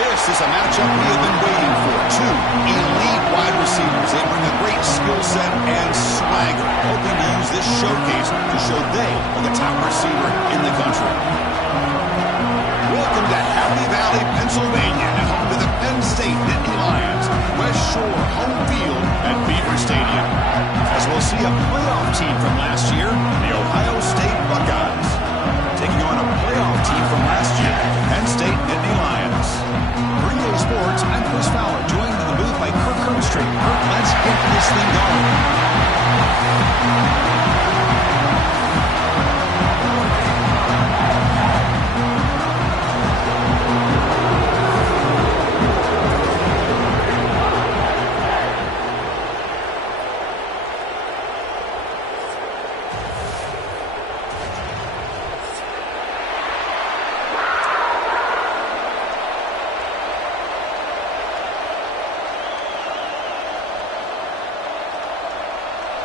This is a matchup we have been waiting for. Two elite wide receivers. They bring a great skill set and swagger, hoping to use this showcase to show they are the top receiver in the country. Welcome to Happy Valley, Pennsylvania, and home to the Penn State Nittany Lions. West Shore home field at Beaver Stadium. As we'll see a playoff team from last year, the Ohio State Buckeyes. Taking on a playoff team from last year, Penn State Nittany Lions. Bringing Sports, I'm Chris Fowler, joined in the booth by Kirk Herbstreit. Kirk, let's get this thing going.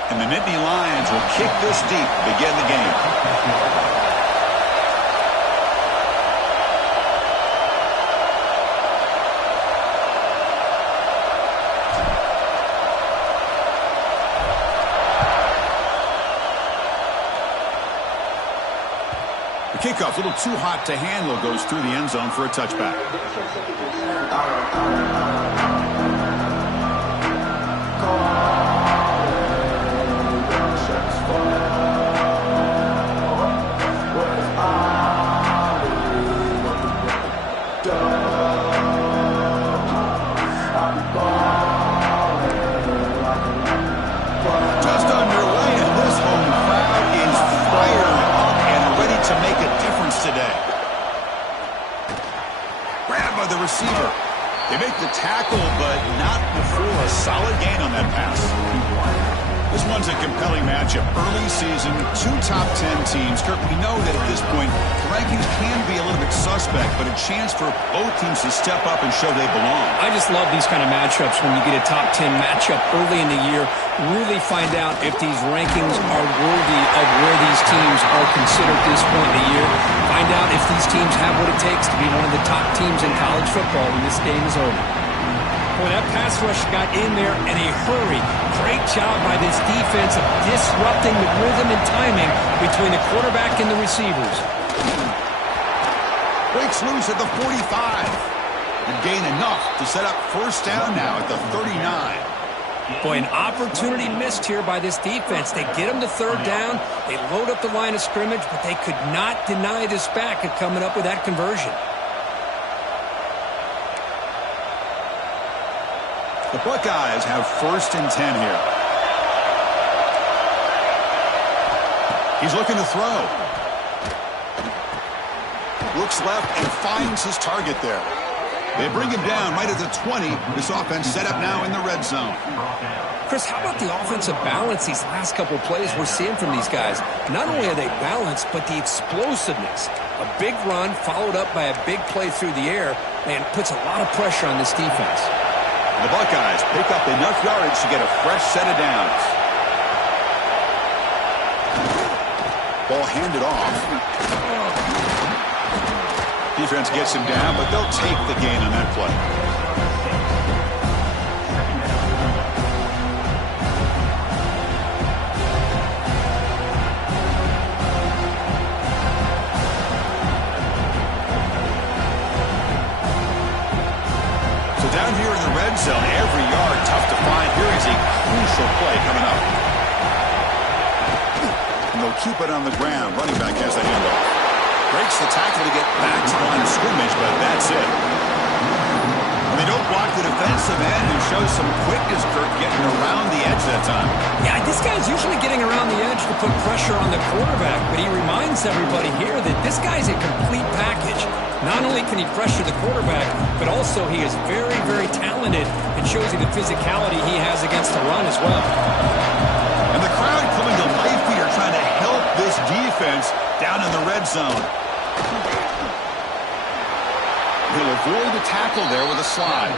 And the Nittany Lions will kick this deep to begin the game. The kickoff, a little too hot to handle, goes through the end zone for a touchback. Just underway, and this home crowd is fired up and ready to make a difference today. Grabbed by the receiver. They make the tackle, but not before a solid gain on that pass. This one's a compelling matchup. Early season, two top 10 teams. Kirk, we know that at this point, the rankings can be a little bit suspect, but a chance for both teams to step up and show they belong. I just love these kind of matchups when you get a top 10 matchup early in the year. Really find out if these rankings are worthy of where these teams are considered at this point in the year. Find out if these teams have what it takes to be one of the top teams in college football when this game is over. Well, that pass rush got in there in a hurry. Great job by this defense of disrupting the rhythm and timing between the quarterback and the receivers. Breaks loose at the 45. And gain enough to set up first down now at the 39. Boy, an opportunity missed here by this defense. They get them to third down. They load up the line of scrimmage, but they could not deny this back of coming up with that conversion. The Buckeyes have first and 10 here. He's looking to throw. Looks left and finds his target there. They bring him down right at the 20. This offense set up now in the red zone. Chris, how about the offensive balance these last couple of plays we're seeing from these guys? Not only are they balanced, but the explosiveness. A big run followed up by a big play through the air, and puts a lot of pressure on this defense. The Buckeyes pick up enough yardage to get a fresh set of downs. Ball handed off. Defense gets him down, but they'll take the gain on that play. So down here in the red zone, every yard tough to find. Here is a crucial play coming up. And they'll keep it on the ground. Running back has the handoff. Breaks the tackle to get back to the line of scrimmage, but that's it. And they don't block the defensive end and show some quickness, Kirk, getting around the edge that time. Yeah, this guy's usually getting around the edge to put pressure on the quarterback, but he reminds everybody here that this guy's a complete package. Not only can he pressure the quarterback, but also he is very, very talented and shows you the physicality he has against the run as well. And the crowd coming to life here, trying to help this defense down in the red zone. He'll avoid the tackle there with a slide.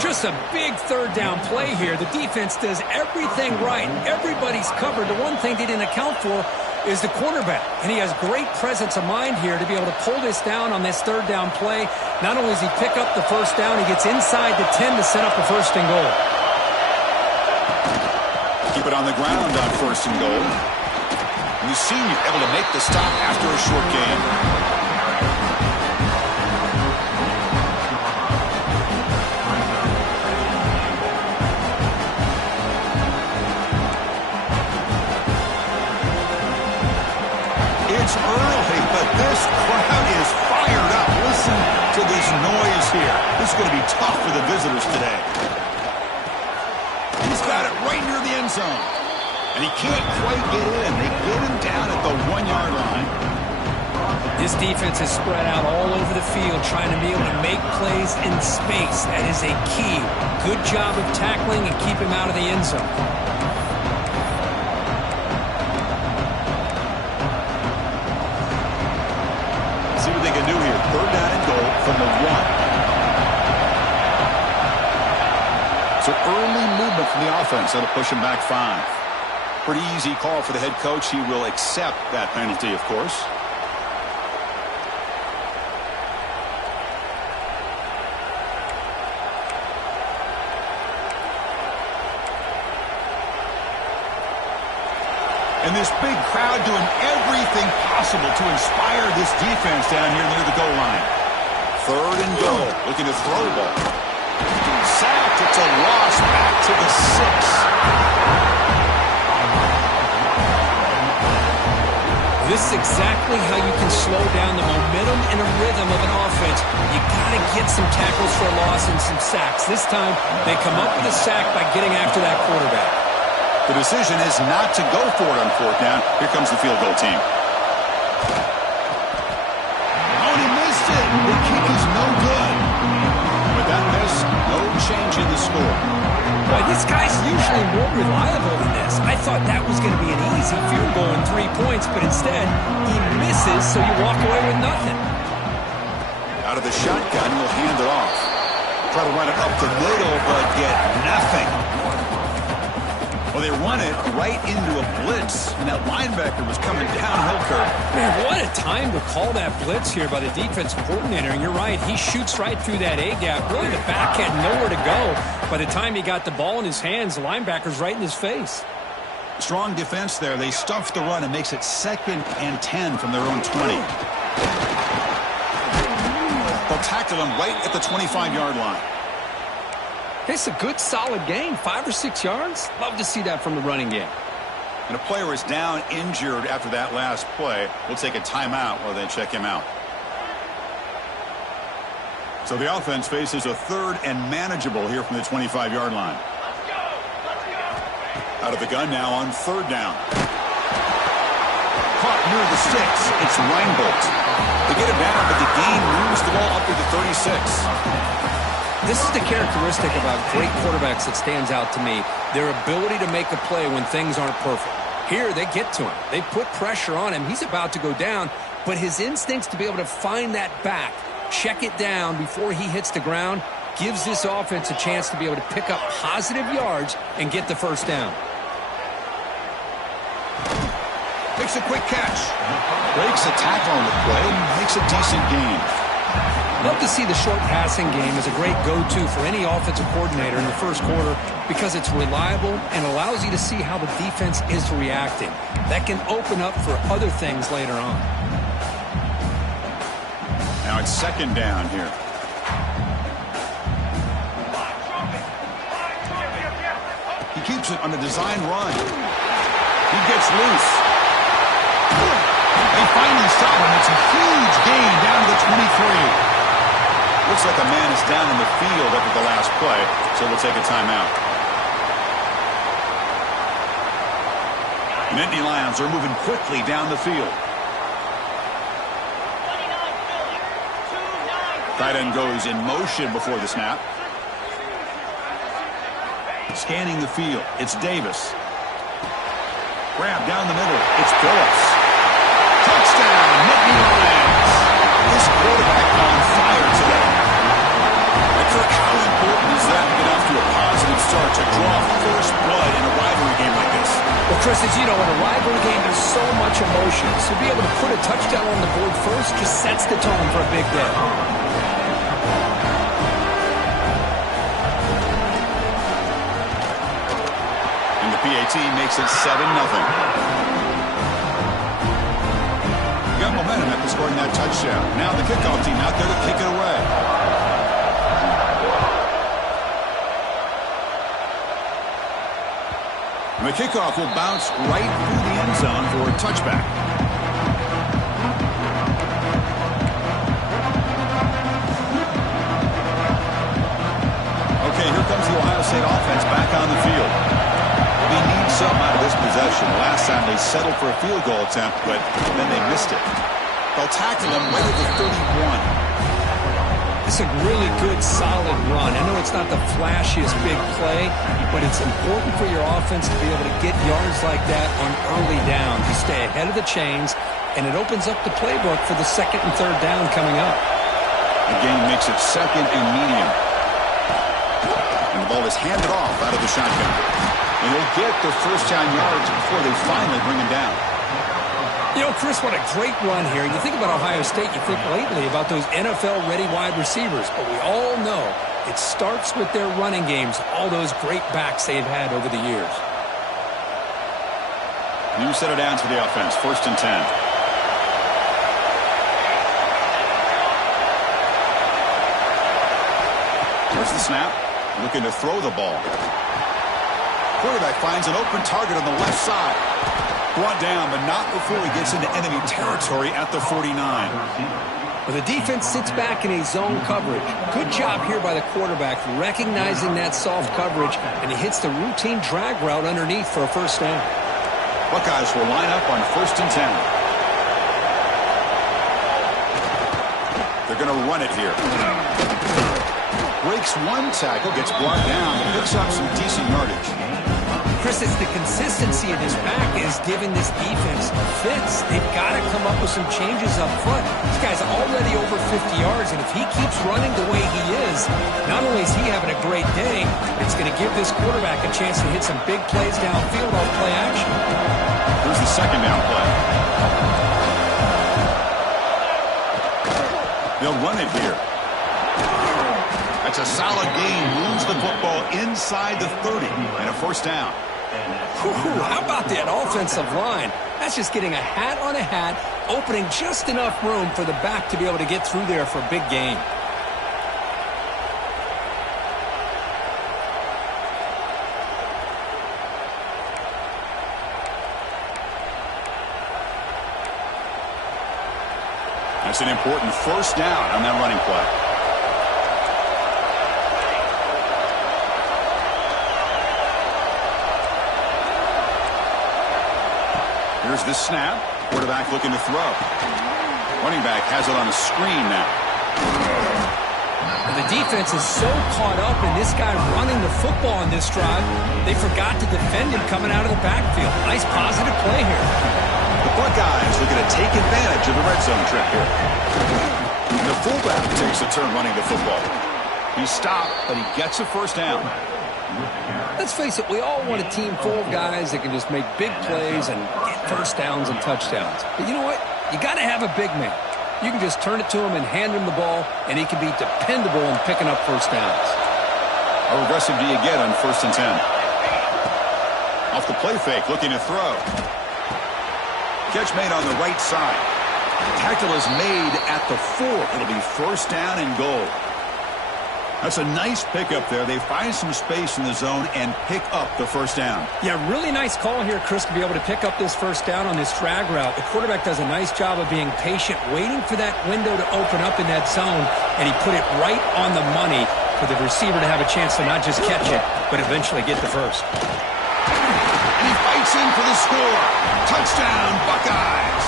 Just a big third down play here. The defense does everything right. Everybody's covered. The one thing they didn't account for is the quarterback, and he has great presence of mind here to be able to pull this down on this third down play. Not only does he pick up the first down, he gets inside the 10 to set up a first and goal. Keep it on the ground on first and goal. And the senior able to make the stop after a short gain. It's early, but this crowd is fired up. Listen to this noise here. This is going to be tough for the visitors today. He's got it right near the end zone. And he can't quite get in. They get him down at the 1-yard line. This defense is spread out all over the field, trying to be able to make plays in space. That is a key. Good job of tackling and keep him out of the end zone. See what they can do here. Third down and goal from the 1. So early movement from the offense. That'll push him back 5. Pretty easy call for the head coach. He will accept that penalty, of course. And this big crowd doing everything possible to inspire this defense down here near the goal line. Third and goal. Looking to throw the ball. Sacked. It's a loss back to the 6. This is exactly how you can slow down the momentum and a rhythm of an offense. You got to get some tackles for a loss and some sacks. This time, they come up with a sack by getting after that quarterback. The decision is not to go for it on fourth down. Here comes the field goal team. Oh, and he missed it. The kick is no good. With that miss, no change in the score. Boy, this guy's usually more reliable than this. I thought that was going to be an easy field goal and 3 points, but instead, he misses, so you walk away with nothing. Out of the shotgun, he'll hand it off. Try to run it up the middle, but get nothing. Well, they run it right into a blitz, and that linebacker was coming downhill curve. Man, what a time to call that blitz here by the defensive coordinator. And you're right, he shoots right through that A-gap. Really, the back had nowhere to go. By the time he got the ball in his hands, the linebacker's right in his face. Strong defense there. They stuff the run and makes it 2nd and 10 from their own 20. They'll tackle him right at the 25-yard line. It's a good, solid gain. 5 or 6 yards. Love to see that from the running game. And a player is down injured after that last play. We'll take a timeout while they check him out. So the offense faces a 3rd and manageable here from the 25-yard line. Out of the gun now on 3rd down. Caught near the 6. It's Reinbolt. They get it down, but the gain moves the ball up to the 36. This is the characteristic about great quarterbacks that stands out to me. Their ability to make a play when things aren't perfect. Here, they get to him. They put pressure on him. He's about to go down, but his instincts to be able to find that back, check it down before he hits the ground, gives this offense a chance to be able to pick up positive yards and get the first down. Makes a quick catch. Breaks a tackle on the play and makes a decent gain. Love to see the short passing game as a great go-to for any offensive coordinator in the first quarter because it's reliable and allows you to see how the defense is reacting. That can open up for other things later on. Now it's 2nd down here. He keeps it on a design run. He gets loose. They finally stop him. It's a huge gain down to the 23. Looks like a man is down in the field after the last play, so we'll take a timeout. The Nittany Lions are moving quickly down the field. Tight end goes in motion before the snap. Scanning the field. It's Davis. Grab down the middle. It's Phillips. Touchdown, Nittany Lions. This quarterback on fire today. Kirk, how important is that to get off to a positive start to draw first blood in a rivalry game like this? Well, Chris, as you know, in a rivalry game, there's so much emotion. So to be able to put a touchdown on the board first just sets the tone for a big day. And the PAT makes it 7-0. Got momentum after scoring that touchdown. Now the kickoff team out there to kick it away. And the kickoff will bounce right through the end zone for a touchback. Okay, here comes the Ohio State offense back on the field. They need something out of this possession. Last time they settled for a field goal attempt, but then they missed it. They'll tackle them right at the 31. It's a really good, solid run. I know it's not the flashiest big play, but it's important for your offense to be able to get yards like that on early downs. You stay ahead of the chains, and it opens up the playbook for the second and third down coming up. Again, makes it second and medium. And the ball is handed off out of the shotgun. And he'll get the first down yards before they finally bring him down. You know, Chris, what a great run here. You think about Ohio State, you think lately about those NFL-ready wide receivers. But we all know it starts with their running games, all those great backs they've had over the years. New set of downs for the offense, 1st and 10. There's the snap. Looking to throw the ball. Quarterback finds an open target on the left side. Brought down, but not before he gets into enemy territory at the 49. Well, the defense sits back in a zone coverage. Good job here by the quarterback recognizing that soft coverage, and he hits the routine drag route underneath for a first down. Buckeyes will line up on 1st and 10. They're going to run it here. Breaks one tackle, gets brought down, and picks up some decent yardage. Chris, it's the consistency of this back is giving this defense fits. They've got to come up with some changes up front. This guy's already over 50 yards, and if he keeps running the way he is, not only is he having a great day, it's going to give this quarterback a chance to hit some big plays downfield off play action. Here's the second down play. They'll run it here. That's a solid gain. Moves the football inside the 30 and a first down. How about that offensive line? That's just getting a hat on a hat, opening just enough room for the back to be able to get through there for a big gain. That's an important first down on that running play. Here's the snap. Quarterback looking to throw. Running back has it on a screen now. The defense is so caught up in this guy running the football on this drive, they forgot to defend him coming out of the backfield. Nice positive play here. The Buckeyes looking to take advantage of the red zone trip here. And the fullback takes a turn running the football. He stopped, but he gets a first down. Let's face it, we all want a team full of guys that can just make big plays and get first downs and touchdowns. But you know what? You got to have a big man. You can just turn it to him and hand him the ball, and he can be dependable in picking up first downs. How aggressive do you get on 1st and 10? Off the play fake, looking to throw. Catch made on the right side. Tackle is made at the 4. It'll be first down and goal. That's a nice pickup there. They find some space in the zone and pick up the first down. Yeah, really nice call here, Chris, to be able to pick up this first down on this drag route. The quarterback does a nice job of being patient, waiting for that window to open up in that zone, and he put it right on the money for the receiver to have a chance to not just catch it, but eventually get the first. And he fights in for the score. Touchdown, Buckeyes.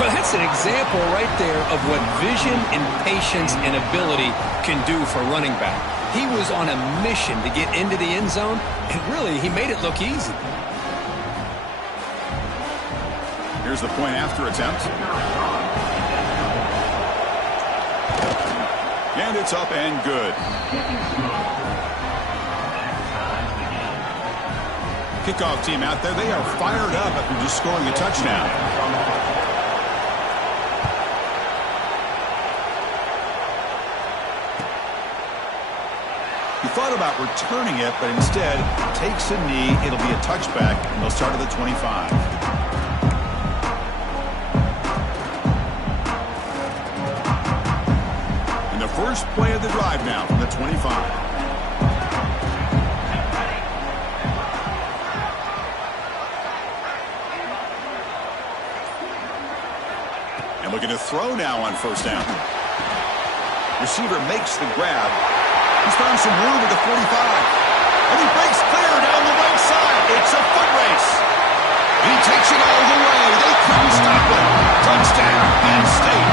Well, that's an example right there of what vision and patience and ability can do for a running back. He was on a mission to get into the end zone, and really, he made it look easy. Here's the point after attempt. And it's up and good. Kickoff team out there, they are fired up after just scoring a touchdown. He thought about returning it, but instead takes a knee. It'll be a touchback, and they'll start at the 25. And the first play of the drive now from the 25. Looking to throw now on first down. Receiver makes the grab. He's found some room at the 45. And he breaks clear down the right side. It's a foot race. He takes it all the way. They couldn't stop him. Touchdown, Penn State.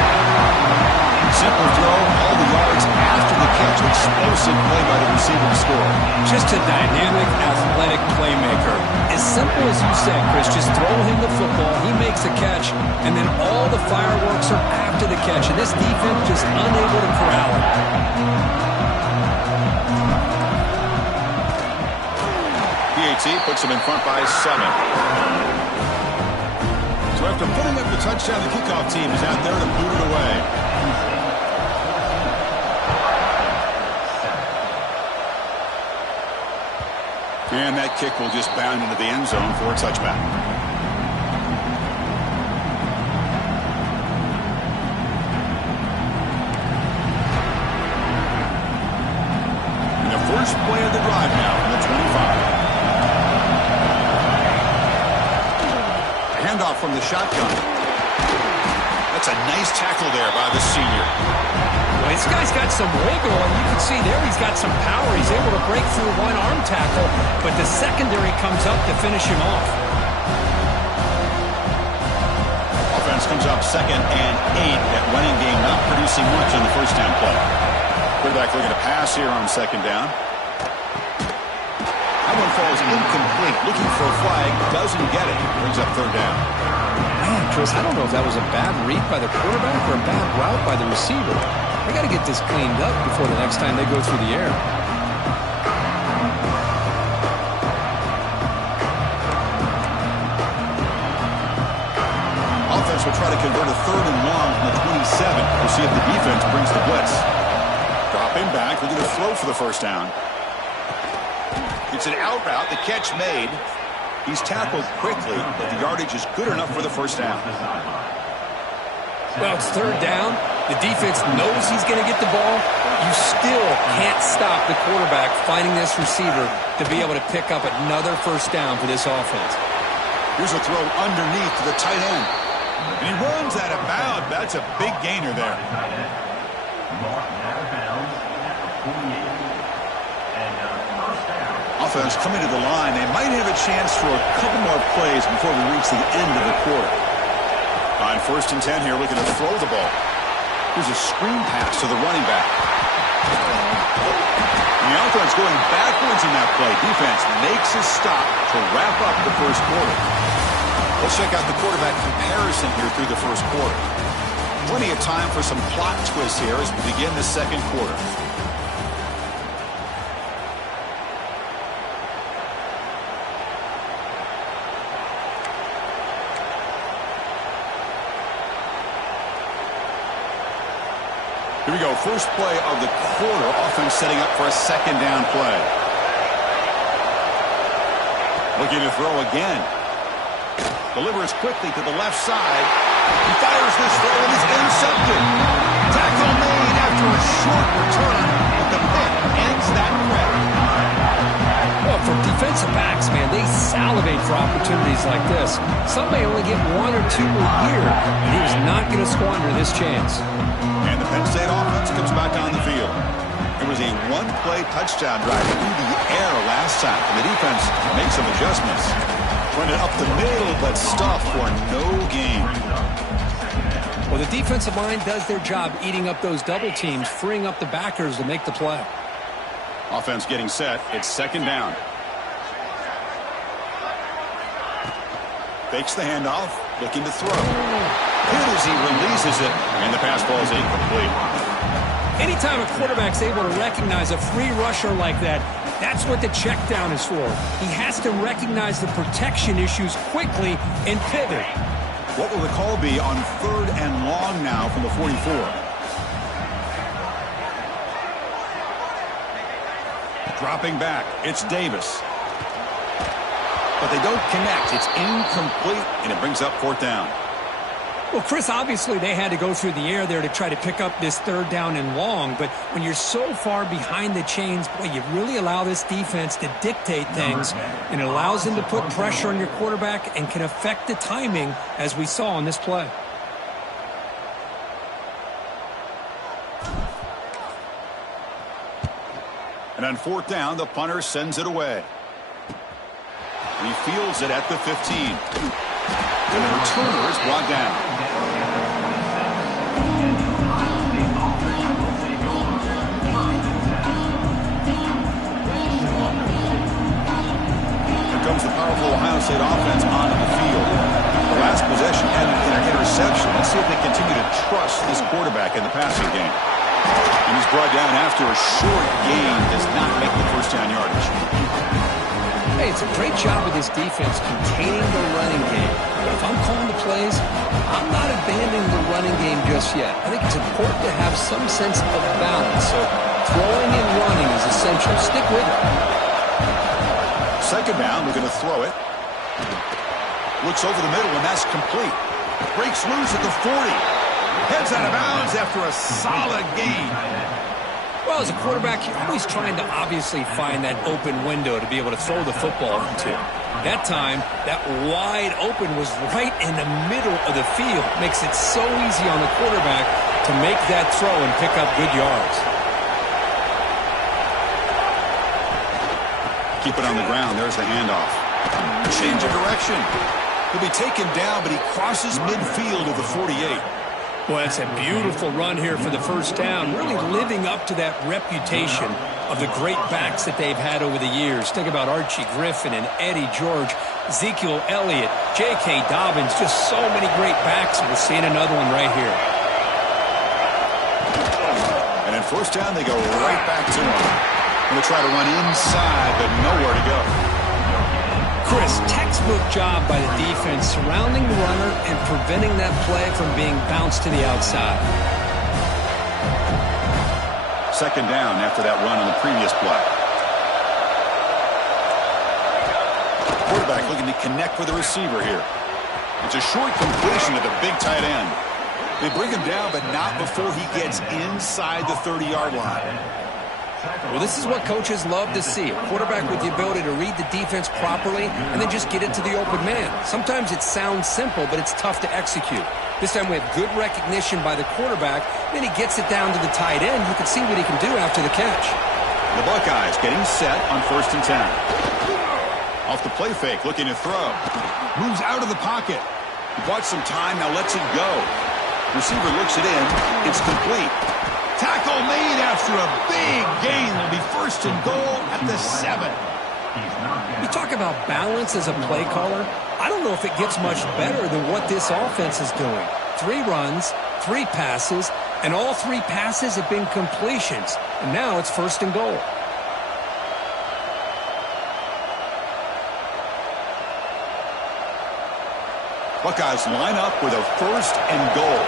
Simple throw, all the yards after the catch. Explosive play by the receiver to score. Just a dynamic, athletic playmaker. As simple as you said, Chris, just throw him the football, he makes a catch, and then all the fireworks are after the catch. And this defense just unable to corral it. PAT puts him in front by 7. So after putting up the touchdown, the kickoff team is out there to boot it away. And that kick will just bound into the end zone for a touchback. And the first play of the drive now from the 25. A handoff from the shotgun. That's a nice tackle there by the senior. Well, this guy's got some wiggle, and you can see there he's got some power. He's able to break through one arm tackle, but the secondary comes up to finish him off. Offense comes up 2nd and 8. That running game not producing much on the first down play. Quarterback looking to pass here on 2nd down. That one falls incomplete. Looking for a flag. Doesn't get it. Brings up 3rd down. Man, Chris, I don't know if that was a bad read by the quarterback or a bad route by the receiver. They got to get this cleaned up before the next time they go through the air. Offense will try to convert a 3rd and long from the 27. We'll see if the defense brings the blitz. Dropping back, looking to throw for the first down. It's an out route, the catch made. He's tackled quickly, but the yardage is good enough for the first down. Well, it's 3rd down. The defense knows he's going to get the ball. You still can't stop the quarterback finding this receiver to be able to pick up another first down for this offense. Here's a throw underneath to the tight end. And he runs out of bounds. That's a big gainer there. Offense coming to the line. They might have a chance for a couple more plays before we reach the end of the quarter. On 1st and 10 here, looking to throw the ball. Here's a screen pass to the running back. And the offense going backwards in that play. Defense makes a stop to wrap up the first quarter. Let's check out the quarterback comparison here through the first quarter. Plenty of time for some plot twists here as we begin the second quarter. Here we go, first play of the quarter. Offense setting up for a 2nd down play. Looking to throw again. Delivers quickly to the left side. He fires this throw and is intercepted. Tackle made after a short return, but the pick ends that threat. Well, for defensive backs, man, they salivate for opportunities like this. Some may only get 1 or 2 a year, and he was not going to squander this chance. And the Penn State offense comes back on the field. It was a 1-play touchdown drive through the air last time. And the defense makes some adjustments. Went it up the middle, but stuffed for no gain. Well, the defensive line does their job eating up those double teams, freeing up the backers to make the play. Offense getting set. It's 2nd down. Fakes the handoff, looking to throw. Good as he releases it, and the pass ball is incomplete. Anytime a quarterback's able to recognize a free rusher like that, That's what the check down is for. He has to recognize the protection issues quickly and pivot. What will the call be on 3rd and long now from the 44? Dropping back, it's Davis. But they don't connect. It's incomplete, and it brings up 4th down. Well, Chris, obviously they had to go through the air there to try to pick up this 3rd down and long, but when you're so far behind the chains, boy, you really allow this defense to dictate things, and it allows them to put pressure on your quarterback and can affect the timing, as we saw on this play. And on 4th down, the punter sends it away. He fields it at the 15. And the returner is brought down. Here comes the powerful Ohio State offense onto the field. The last possession ended in an interception. Let's see if they continue to trust this quarterback in the passing game. And he's brought down after a short gain. Does not make the 1st down yardage. Hey, it's a great job of this defense containing the running game. But if I'm calling the plays, I'm not abandoning the running game just yet. I think it's important to have some sense of balance. So throwing and running is essential. Stick with it. 2nd down, we're going to throw it. Looks over the middle, and that's complete. Breaks loose at the 40. Heads out of bounds after a solid gain. Well, as a quarterback, you're always trying to obviously find that open window to be able to throw the football into. That time, that wide open was right in the middle of the field. Makes it so easy on the quarterback to make that throw and pick up good yards. Keep it on the ground. There's the handoff. Change of direction. He'll be taken down, but he crosses midfield of the 48. Well, it's a beautiful run here for the 1st down, really living up to that reputation of the great backs that they've had over the years. Think about Archie Griffin and Eddie George, Ezekiel Elliott, J.K. Dobbins, just so many great backs. We're seeing another one right here. And in 1st down, they go right back to him. Going to try to run inside, but nowhere to go. Chris, textbook job by the defense surrounding the runner and preventing that play from being bounced to the outside. 2nd down after that run on the previous play. Quarterback looking to connect with the receiver here. It's a short completion to the big tight end. They bring him down, but not before he gets inside the 30-yard line. Well, this is what coaches love to see. A quarterback with the ability to read the defense properly and then just get it to the open man. Sometimes it sounds simple, but it's tough to execute. This time we have good recognition by the quarterback. Then he gets it down to the tight end. You can see what he can do after the catch. The Buckeyes getting set on 1st and 10. Off the play fake, looking to throw. Moves out of the pocket. He bought some time, now lets it go. Receiver looks it in. It's complete. Tackle made after a big gain. Will be 1st and goal at the 7. You talk about balance as a play caller. I don't know if it gets much better than what this offense is doing. 3 runs, 3 passes, and all 3 passes have been completions. And now it's 1st and goal. Buckeyes line up with a 1st and goal.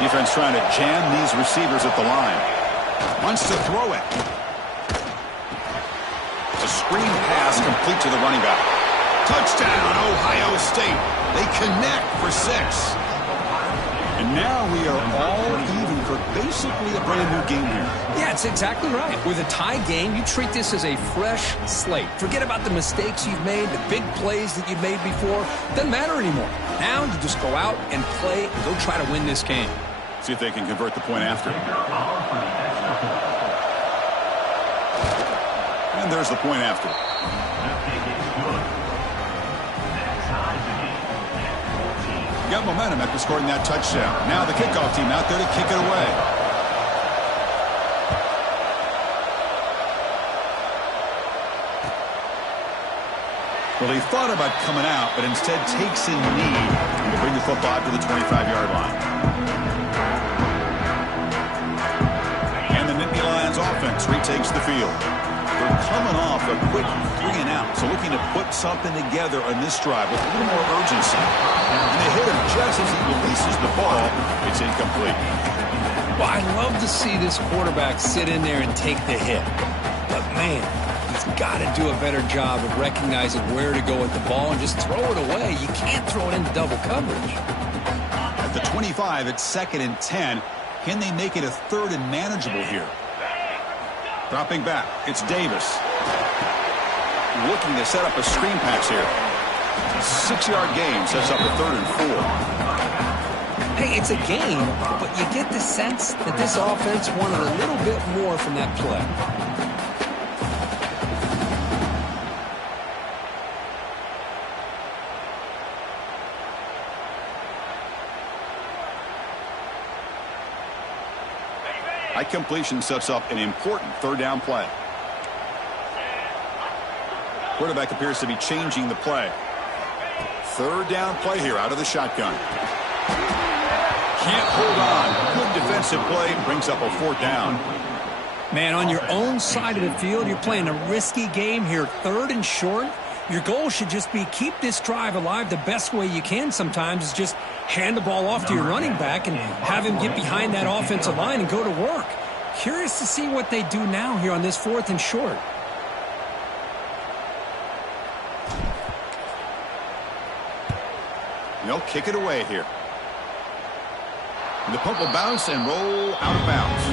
Defense trying to jam these receivers at the line. Wants to throw it. It's a screen pass complete to the running back. Touchdown, Ohio State. They connect for 6. And now we are all even for basically a brand new game here. Yeah, that's exactly right. With a tie game, you treat this as a fresh slate. Forget about the mistakes you've made, the big plays that you've made before. Doesn't matter anymore. Now you just go out and play and go try to win this game. See if they can convert the point after. And there's the point after. Got momentum after scoring that touchdown. Now the kickoff team out there to kick it away. Well, he thought about coming out, but instead takes in knee to bring the football out to the 25-yard line. And the retakes the field. They're coming off a quick 3-and-out, so looking to put something together on this drive with a little more urgency. And they hit him just as he releases the ball. It's incomplete. Well, I love to see this quarterback sit in there and take the hit. But, man, he's got to do a better job of recognizing where to go with the ball and just throw it away. You can't throw it into double coverage. At the 25, it's 2nd and 10. Can they make it a 3rd and manageable here? Dropping back, it's Davis. Looking to set up a screen pass here. 6-yard gain sets up a 3rd and 4. Hey, it's a game, but you get the sense that this offense wanted a little bit more from that play. High completion sets up an important 3rd down play. Quarterback appears to be changing the play. 3rd down play here out of the shotgun. Can't hold on. Good defensive play. Brings up a 4th down. Man, on your own side of the field, you're playing a risky game here. 3rd and short. Your goal should just be keep this drive alive the best way you can sometimes is just hand the ball off to your running back and have him get behind that offensive line and go to work. Curious to see what they do now here on this 4th and short. They'll kick it away here. And the punt will bounce and roll out of bounds.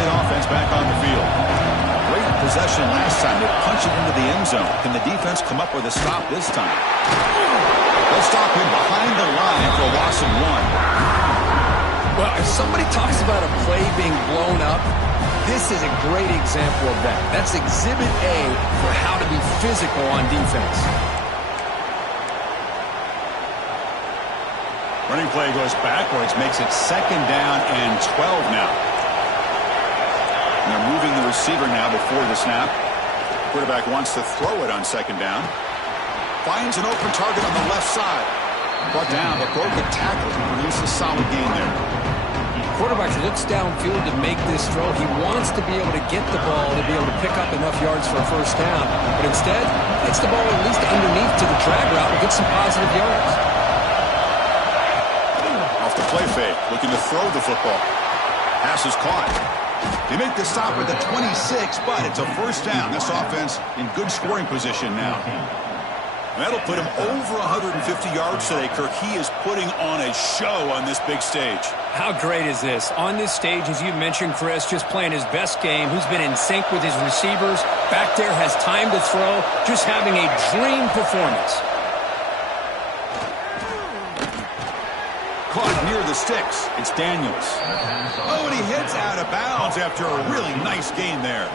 Offense back on the field. Great possession last time. They punched it into the end zone. Can the defense come up with a stop this time? They'll stop him behind the line for a loss of 1. Well, if somebody talks about a play being blown up, this is a great example of that. That's Exhibit A for how to be physical on defense. Running play goes backwards, makes it 2nd down and 12 now. They're moving the receiver now before the snap. Quarterback wants to throw it on 2nd down. Finds an open target on the left side. Brought down, but broke a tackle to produce a solid gain there. Quarterback looks downfield to make this throw. He wants to be able to get the ball to be able to pick up enough yards for a 1st down. But instead, gets the ball at least underneath to the drag route and gets some positive yards. Off the play fake, looking to throw the football. Pass is caught. They make the stop at the 26, but it's a 1st down. This offense in good scoring position now. That'll put him over 150 yards today, Kirk. He is putting on a show on this big stage. How great is this? On this stage, as you mentioned, Chris, just playing his best game. He's been in sync with his receivers. Back there, has time to throw. Just having a dream performance. Caught near the sticks. It's Daniels. Oh, and he hits out of bounds after a really nice gain there.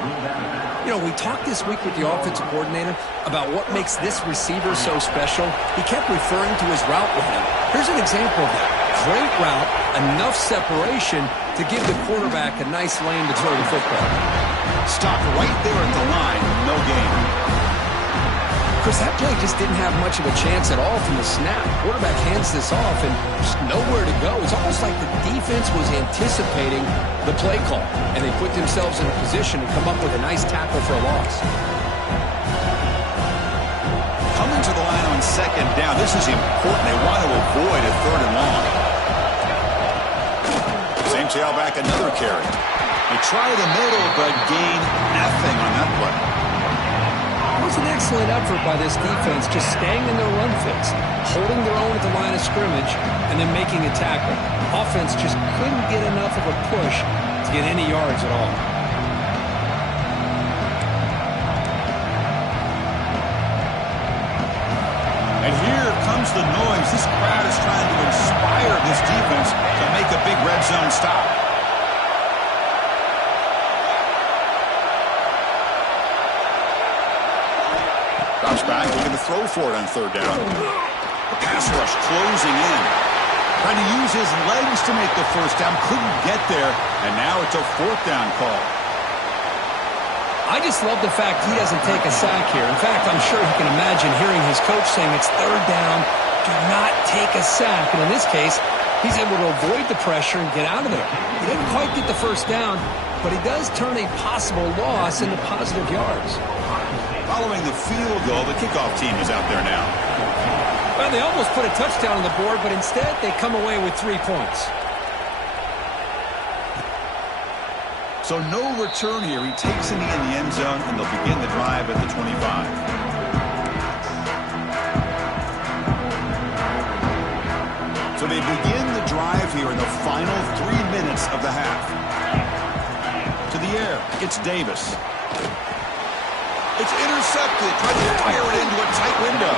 You know, we talked this week with the offensive coordinator about what makes this receiver so special. He kept referring to his route running. Here's an example of that. Great route, enough separation to give the quarterback a nice lane to throw the football. Stopped right there at the line. No gain. Chris, that play just didn't have much of a chance at all from the snap. Quarterback hands this off and just nowhere to go. It's almost like the defense was anticipating the play call, and they put themselves in a position to come up with a nice tackle for a loss. Coming to the line on 2nd down. This is important. They want to avoid a 3rd and long. Same tailback, another carry. They try the middle, but gain nothing on that play. It was an excellent effort by this defense, just staying in their run fits, holding their own at the line of scrimmage, and then making a tackle. Offense just couldn't get enough of a push to get any yards at all. And here comes the noise. This crowd is trying to inspire this defense to make a big red zone stop. Drops back, looking to throw for it on 3rd down. The pass rush closing in. Trying to use his legs to make the first down. Couldn't get there. And now it's a fourth down call. I just love the fact he doesn't take a sack here. In fact, I'm sure he can imagine hearing his coach saying it's third down, do not take a sack. And in this case, he's able to avoid the pressure and get out of there. He didn't quite get the first down, but he does turn a possible loss into positive yards. Following the field goal, the kickoff team is out there now. Well, they almost put a touchdown on the board, but instead they come away with 3 points. So no return here. He takes it in the end zone, and they'll begin the drive at the 25. So they begin the drive here in the final 3 minutes of the half. To the air, it's Davis. It's intercepted. Trying to fire it into a tight window.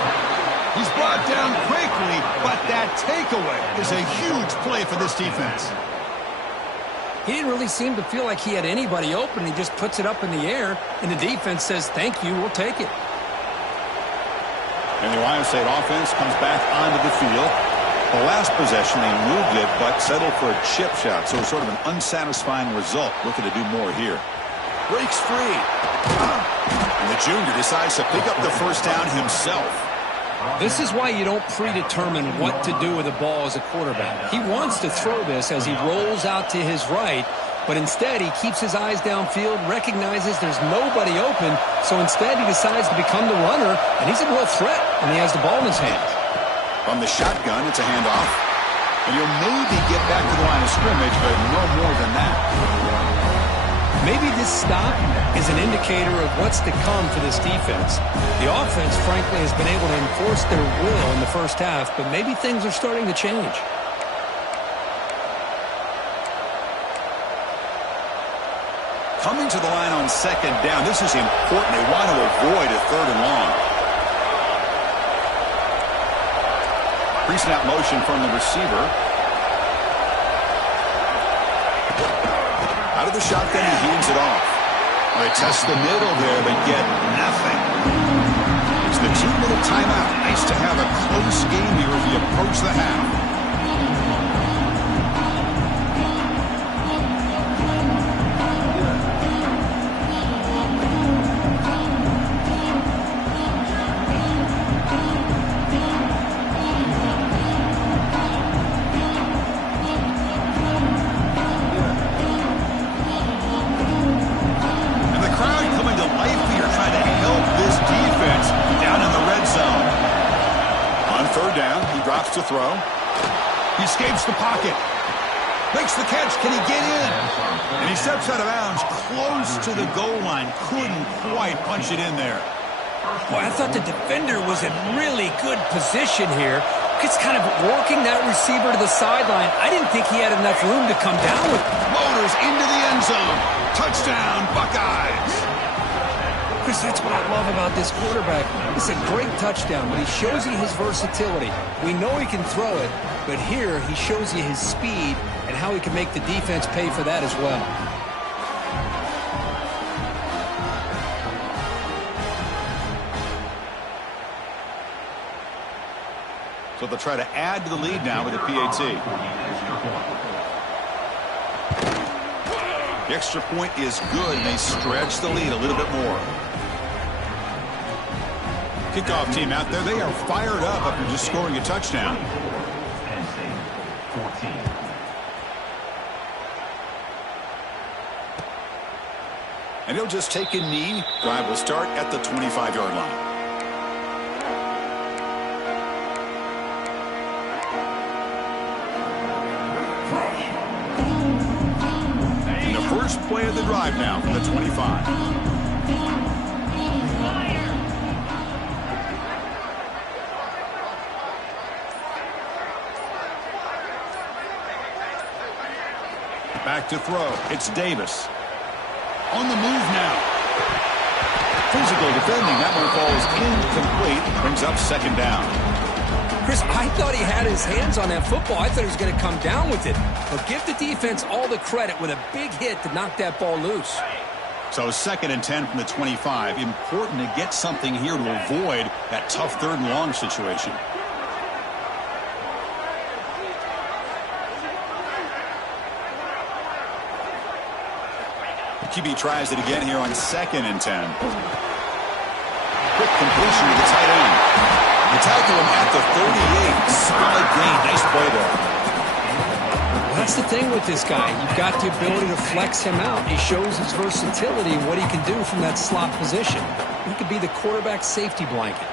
He's brought down quickly, but that takeaway is a huge play for this defense. He didn't really seem to feel like he had anybody open. He just puts it up in the air, and the defense says, thank you, we'll take it. And the Ohio State offense comes back onto the field. The last possession, they moved it, but settled for a chip shot. So sort of an unsatisfying result. Looking to do more here. Breaks free. And the junior decides to pick up the first down himself. This is why you don't predetermine what to do with the ball as a quarterback. He wants to throw this as he rolls out to his right, but instead he keeps his eyes downfield, recognizes there's nobody open, so instead he decides to become the runner, and he's a real threat when he has the ball in his hands. From the shotgun, it's a handoff. And he'll maybe get back to the line of scrimmage, but no more than that. Maybe this stop is an indicator of what's to come for this defense. The offense, frankly, has been able to enforce their will in the first half, but maybe things are starting to change. Coming to the line on second down, this is important. They want to avoid a third and long. Pre-snap motion from the receiver. Out of the shotgun, he hands it off. They test the middle there, but get nothing. It's the 2-minute timeout. Nice to have a close game here as we approach the half. To throw. He escapes the pocket. Makes the catch. Can he get in? And he steps out of bounds close to the goal line. Couldn't quite punch it in there. Boy, I thought the defender was in really good position here. It's kind of working that receiver to the sideline. I didn't think he had enough room to come down with. Motors into the end zone. Touchdown, Buckeyes. Chris, that's what I love about this quarterback. It's a great touchdown, but he shows you his versatility. We know he can throw it, but here he shows you his speed and how he can make the defense pay for that as well. So they'll try to add to the lead now with a PAT. The extra point is good, and they stretch the lead a little bit more. Kickoff team out there, they are fired up after just scoring a touchdown. And he'll just take a knee. Drive will start at the 25-yard line. And the first play of the drive now from the 25. Back to throw. It's Davis. On the move now. Physical defending. That one falls incomplete. Brings up second down. Chris, I thought he had his hands on that football. I thought he was going to come down with it. But give the defense all the credit with a big hit to knock that ball loose. So 2nd and 10 from the 25. Important to get something here to avoid that tough third and long situation. QB tries it again here on 2nd and 10. Quick completion to the tight end. They tackle him at the 38. Solid gain. Nice play there. Well, that's the thing with this guy. You've got the ability to flex him out. He shows his versatility and what he can do from that slot position. He could be the quarterback safety blanket.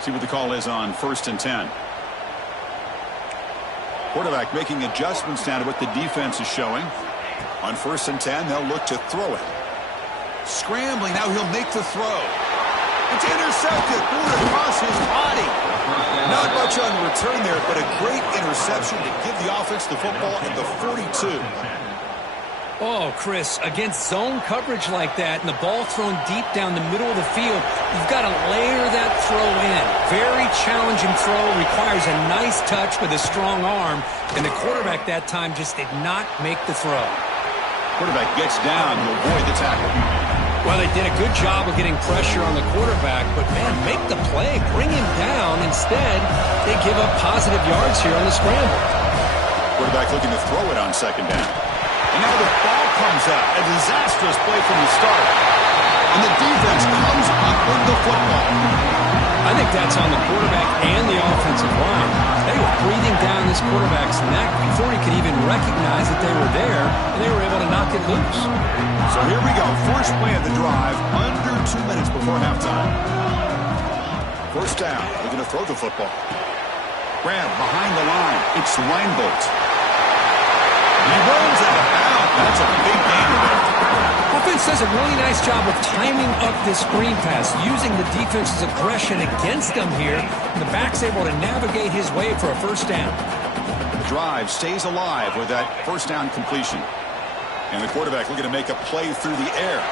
See what the call is on 1st and 10. Quarterback making adjustments down to what the defense is showing. On 1st and 10, they'll look to throw it. Scrambling, now he'll make the throw. It's intercepted, through across his body. Not much on the return there, but a great interception to give the offense the football at the 42. Oh, Chris, against zone coverage like that and the ball thrown deep down the middle of the field, you've got to layer that throw in. Very challenging throw, requires a nice touch with a strong arm, and the quarterback that time just did not make the throw. Quarterback gets down to avoid the tackle. Well, they did a good job of getting pressure on the quarterback, but, man, make the play. Bring him down. Instead, they give up positive yards here on the scramble. Quarterback looking to throw it on 2nd down. And now the ball comes out. A disastrous play from the start. And the defense comes up with the football. I think that's on the quarterback and the offensive line. They were breathing down this quarterback's neck before he could even recognize that they were there, and they were able to knock it loose. So here we go. First play of the drive, under 2 minutes before halftime. 1st down, looking to throw the football. Grab behind the line. It's Linebolt. He rolls out of bounds. That's a big gain there. Offense does a really nice job of timing up this screen pass, using the defense's aggression against them here, and the back's able to navigate his way for a 1st down. The drive stays alive with that 1st down completion. And the quarterback looking to make a play through the air.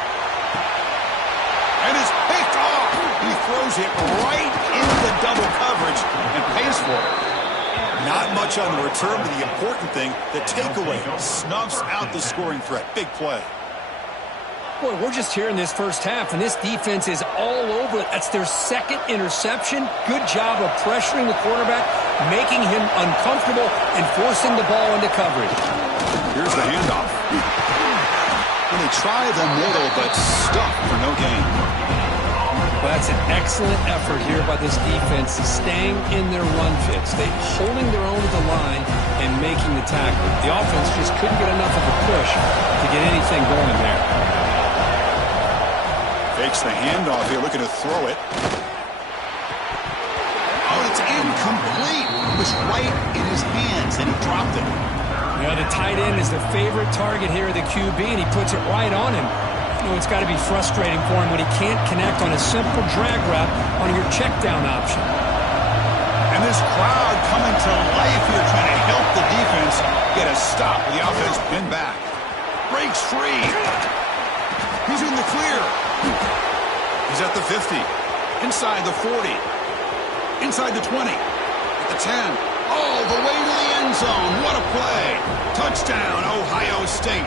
And it's picked off. He throws it right into double coverage and pays for it. Not much on the return, but the important thing, the takeaway, snuffs out the scoring threat. Big play. Boy, we're just here in this 1st half, and this defense is all over it. That's their 2nd interception. Good job of pressuring the quarterback, making him uncomfortable, and forcing the ball into coverage. Here's the handoff. And they try the middle, but stuck for no gain. Well, that's an excellent effort here by this defense, staying in their run fits. They holding their own at the line and making the tackle. The offense just couldn't get enough of a push to get anything going there. Fakes the handoff here, looking to throw it. Oh, it's incomplete. It was right in his hands, and he dropped it. Yeah, the tight end is the favorite target here of the QB, and he puts it right on him. You know, it's got to be frustrating for him when he can't connect on a simple drag route on your check down option. And this crowd coming to life here, trying to help the defense get a stop with the offense pinned back. Breaks free. He's in the clear. He's at the 50. Inside the 40. Inside the 20. At the 10. All the way to the end zone. What a play. Touchdown, Ohio State.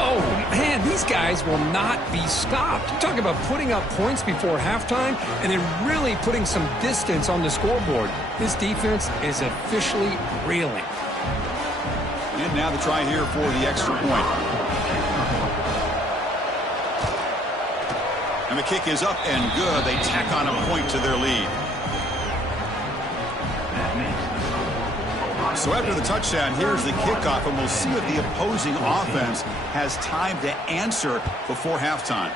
Oh, man, these guys will not be stopped. You talk about putting up points before halftime and then really putting some distance on the scoreboard. This defense is officially reeling. And now the try here for the extra point. And the kick is up and good. They tack on a point to their lead. So after the touchdown, here's the kickoff, and we'll see if the opposing offense has time to answer before halftime.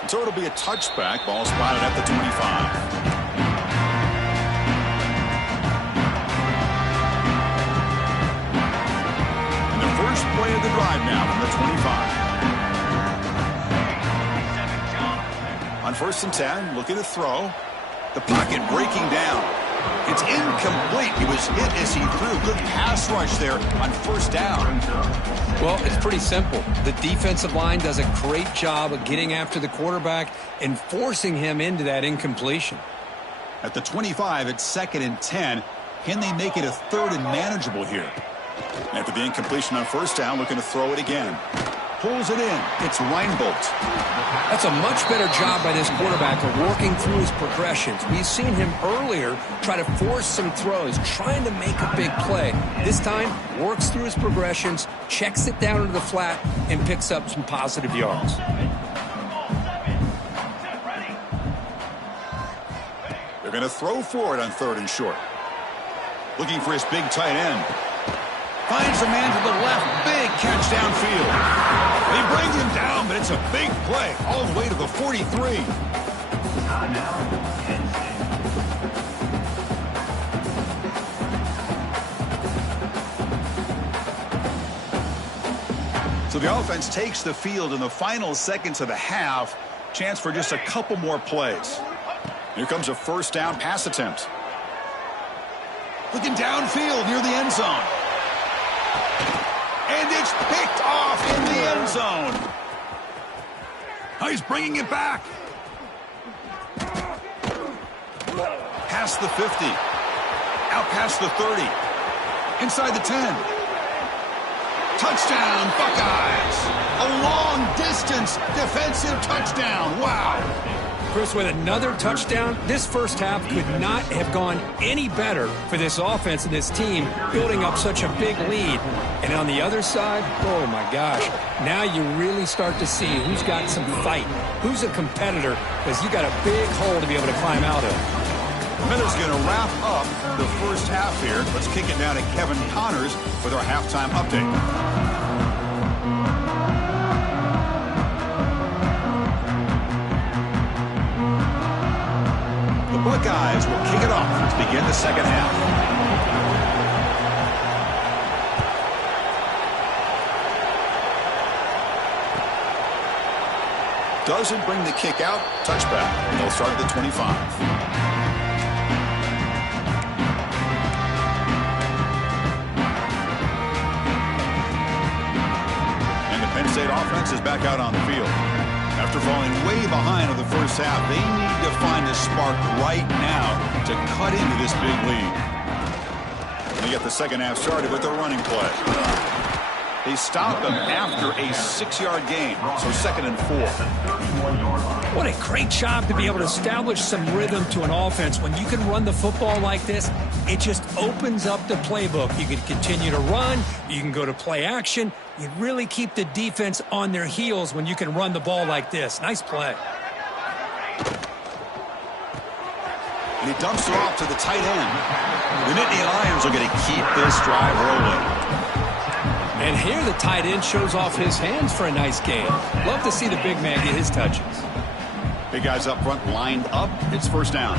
And so it'll be a touchback. Ball spotted at the 25. And the first play of the drive now from the 25. On 1st and 10, looking to throw. The pocket breaking down. It's incomplete. He was hit as he threw. Good pass rush there on 1st down. Well, it's pretty simple. The defensive line does a great job of getting after the quarterback and forcing him into that incompletion. At the 25, it's 2nd and 10. Can they make it a 3rd and manageable here? After the incompletion on 1st down, looking to throw it again. pulls it in. It's Reinbolt. That's a much better job by this quarterback of working through his progressions. We've seen him earlier try to force some throws, trying to make a big play. This time, works through his progressions, checks it down into the flat, and picks up some positive yards. They're going to throw for it on 3rd and short. Looking for his big tight end. Finds a man to the left. Big catch downfield. They bring him down, but it's a big play all the way to the 43. So the offense takes the field in the final seconds of the half. Chance for just a couple more plays. Here comes a 1st down pass attempt. Looking downfield near the end zone. And it's picked off in the end zone. Oh, he's bringing it back. Past the 50. Out past the 30. Inside the 10. Touchdown, Buckeyes. A long-distance defensive touchdown. Wow. Chris, with another touchdown, this first half could not have gone any better for this offense and this team, building up such a big lead. And on the other side, oh my gosh, now you really start to see who's got some fight, who's a competitor, because you got a big hole to be able to climb out of. Miller's going to wrap up the first half here. Let's kick it down to Kevin Connors with our halftime update. Buckeyes will kick it off to begin the second half. Doesn't bring the kick out. Touchback. They'll start at the 25. And the Penn State offense is back out on the field. After falling way behind in the first half, they need to find a spark right now to cut into this big lead. They get the second half started with a running play. They stop them after a 6-yard gain, so 2nd and 4. What a great job to be able to establish some rhythm to an offense. When you can run the football like this, it just opens up the playbook. You can continue to run. You can go to play action. You really keep the defense on their heels when you can run the ball like this. Nice play. And he dumps it off to the tight end. The Nittany Lions are going to keep this drive rolling. And here the tight end shows off his hands for a nice game. Love to see the big man get his touches. Big guys up front lined up. It's 1st down.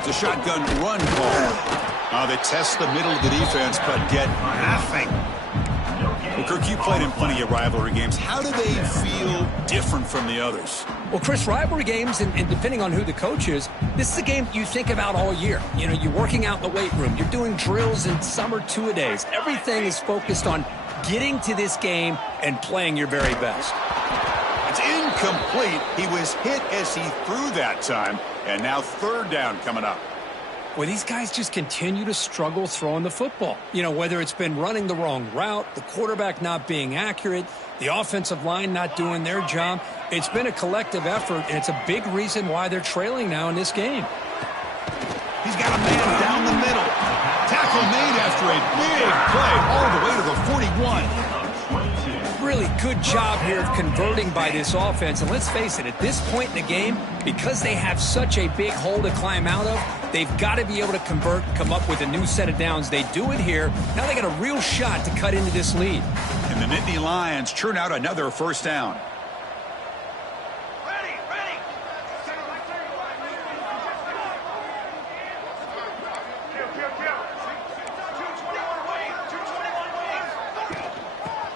It's a shotgun run call. They test the middle of the defense, but get nothing. Well, Kirk, you played in plenty of rivalry games. How do they feel different from the others? Well, Chris, rivalry games, and depending on who the coach is, this is a game you think about all year. You know, you're working out in the weight room. You're doing drills in summer two-a-days. Everything is focused on getting to this game and playing your very best. It's incomplete. He was hit as he threw that time, and now 3rd down coming up. Well, these guys just continue to struggle throwing the football. You know, whether it's been running the wrong route, the quarterback not being accurate, the offensive line not doing their job. It's been a collective effort, and it's a big reason why they're trailing now in this game. He's got a man down the middle. Tackle made after a big play all the way to the 41. Really good job here of converting by this offense. And let's face it, at this point in the game, because they have such a big hole to climb out of, they've got to be able to convert, come up with a new set of downs. They do it here. Now they got a real shot to cut into this lead. And the Nittany Lions churn out another 1st down.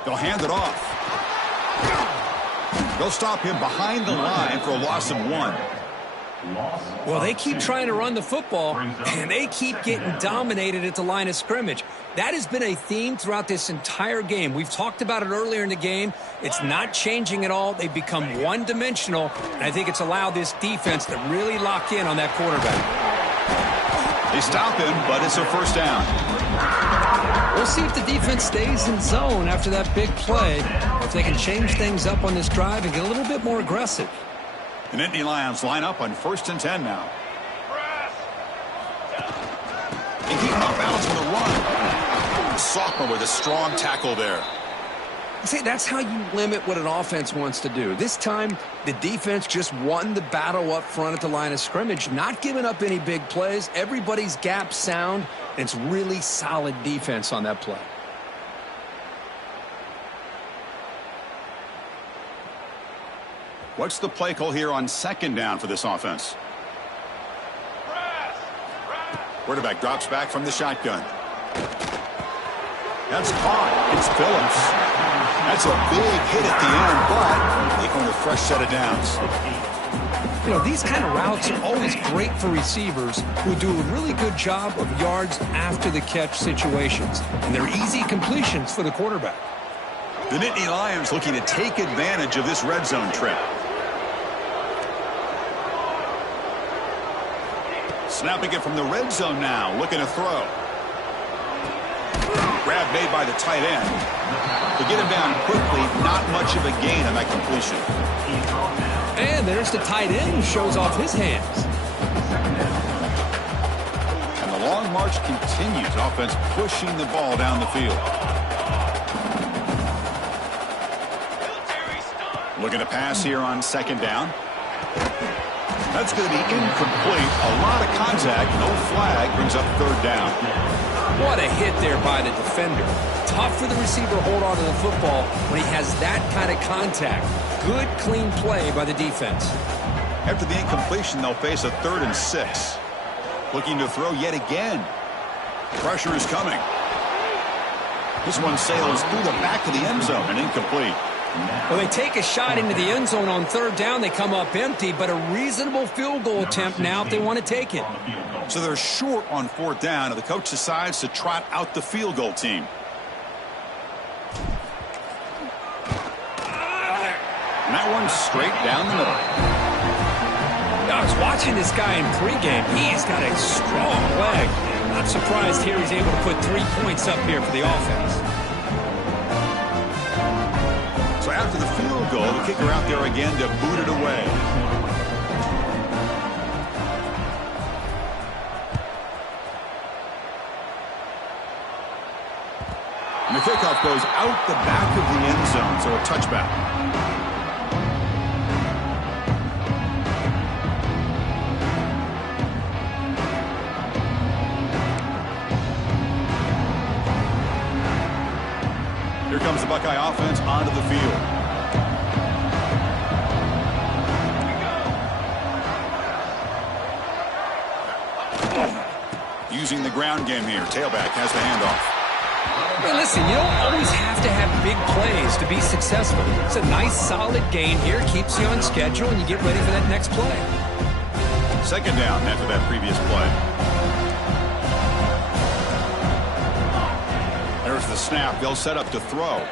They'll hand it off. They'll stop him behind the line for a loss of 1. Well, they keep trying to run the football, and they keep getting dominated at the line of scrimmage. That has been a theme throughout this entire game. We've talked about it earlier in the game. It's not changing at all. They've become one-dimensional, and I think it's allowed this defense to really lock in on that quarterback. They stop him, but it's a first down. We'll see if the defense stays in zone after that big play, or if they can change things up on this drive and get a little bit more aggressive. The Nittany Lions line up on 1st and 10 now. And keep him off balance with a run. The sophomore with a strong tackle there. See, that's how you limit what an offense wants to do. This time, the defense just won the battle up front at the line of scrimmage, not giving up any big plays. Everybody's gap sound, and it's really solid defense on that play. What's the play call here on 2nd down for this offense? Quarterback drops back from the shotgun. That's caught. It's Phillips. That's a big hit at the end, but they going a fresh set of downs. You know, these kind of routes are always great for receivers who do a really good job of yards after the catch situations. And they're easy completions for the quarterback. The Nittany Lions looking to take advantage of this red zone trip. Snapping it from the red zone now, looking to throw. Grab made by the tight end. To get him down quickly, not much of a gain on that completion. And there's the tight end who shows off his hands. And the long march continues. Offense pushing the ball down the field. Looking to pass here on 2nd down. That's going to be incomplete. A lot of contact. No flag. Brings up 3rd down. What a hit there by the defender. Tough for the receiver to hold on to the football when he has that kind of contact. Good, clean play by the defense. After the incompletion, they'll face a 3rd and 6. Looking to throw yet again. Pressure is coming. This one sails through the back of the end zone and incomplete. Well, they take a shot into the end zone on 3rd down. They come up empty, but a reasonable field goal attempt now if they want to take it. So they're short on 4th down, and the coach decides to trot out the field goal team. And that one's straight down the middle. I was watching this guy in pregame. He's got a strong leg. Not surprised here he's able to put 3 points up here for the offense. So after the field goal, the kicker out there again to boot it away. And the kickoff goes out the back of the end zone, so a touchback. Here comes the Buckeye offense onto the field. Using the ground game here. Tailback has the handoff. Hey, listen, you don't always have to have big plays to be successful. It's a nice, solid gain here. Keeps you on schedule, and you get ready for that next play. 2nd down after that previous play. There's the snap. They'll set up to throw.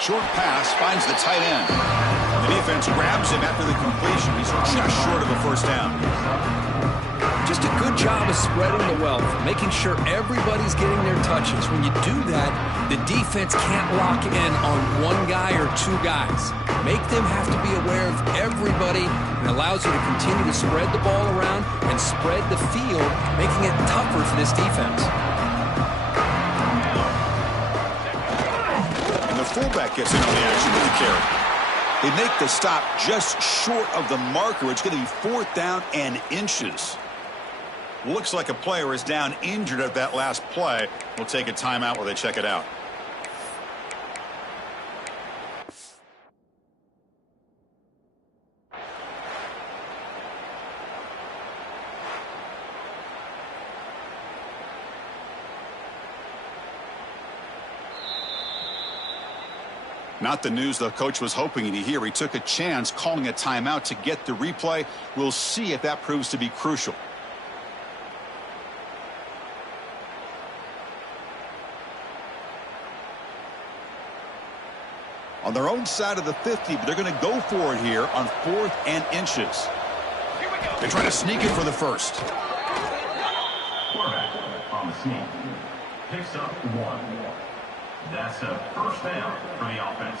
Short pass finds the tight end. The defense grabs him after the completion. He's just short of a 1st down. Just a good job of spreading the wealth, making sure everybody's getting their touches. When you do that, the defense can't lock in on one guy or 2 guys. Make them have to be aware of everybody, and allows you to continue to spread the ball around and spread the field, making it tougher for this defense. And the fullback gets in on the action with the carry. They make the stop just short of the marker. It's going to be 4th down and inches. Looks like a player is down injured at that last play. We'll take a timeout while they check it out. Not the news the coach was hoping to hear. He took a chance calling a timeout to get the replay. We'll see if that proves to be crucial. On their own side of the 50, but they're going to go for it here on 4th and inches. They try to sneak it for the 1st. team picks up 1. That's a first down for the offense.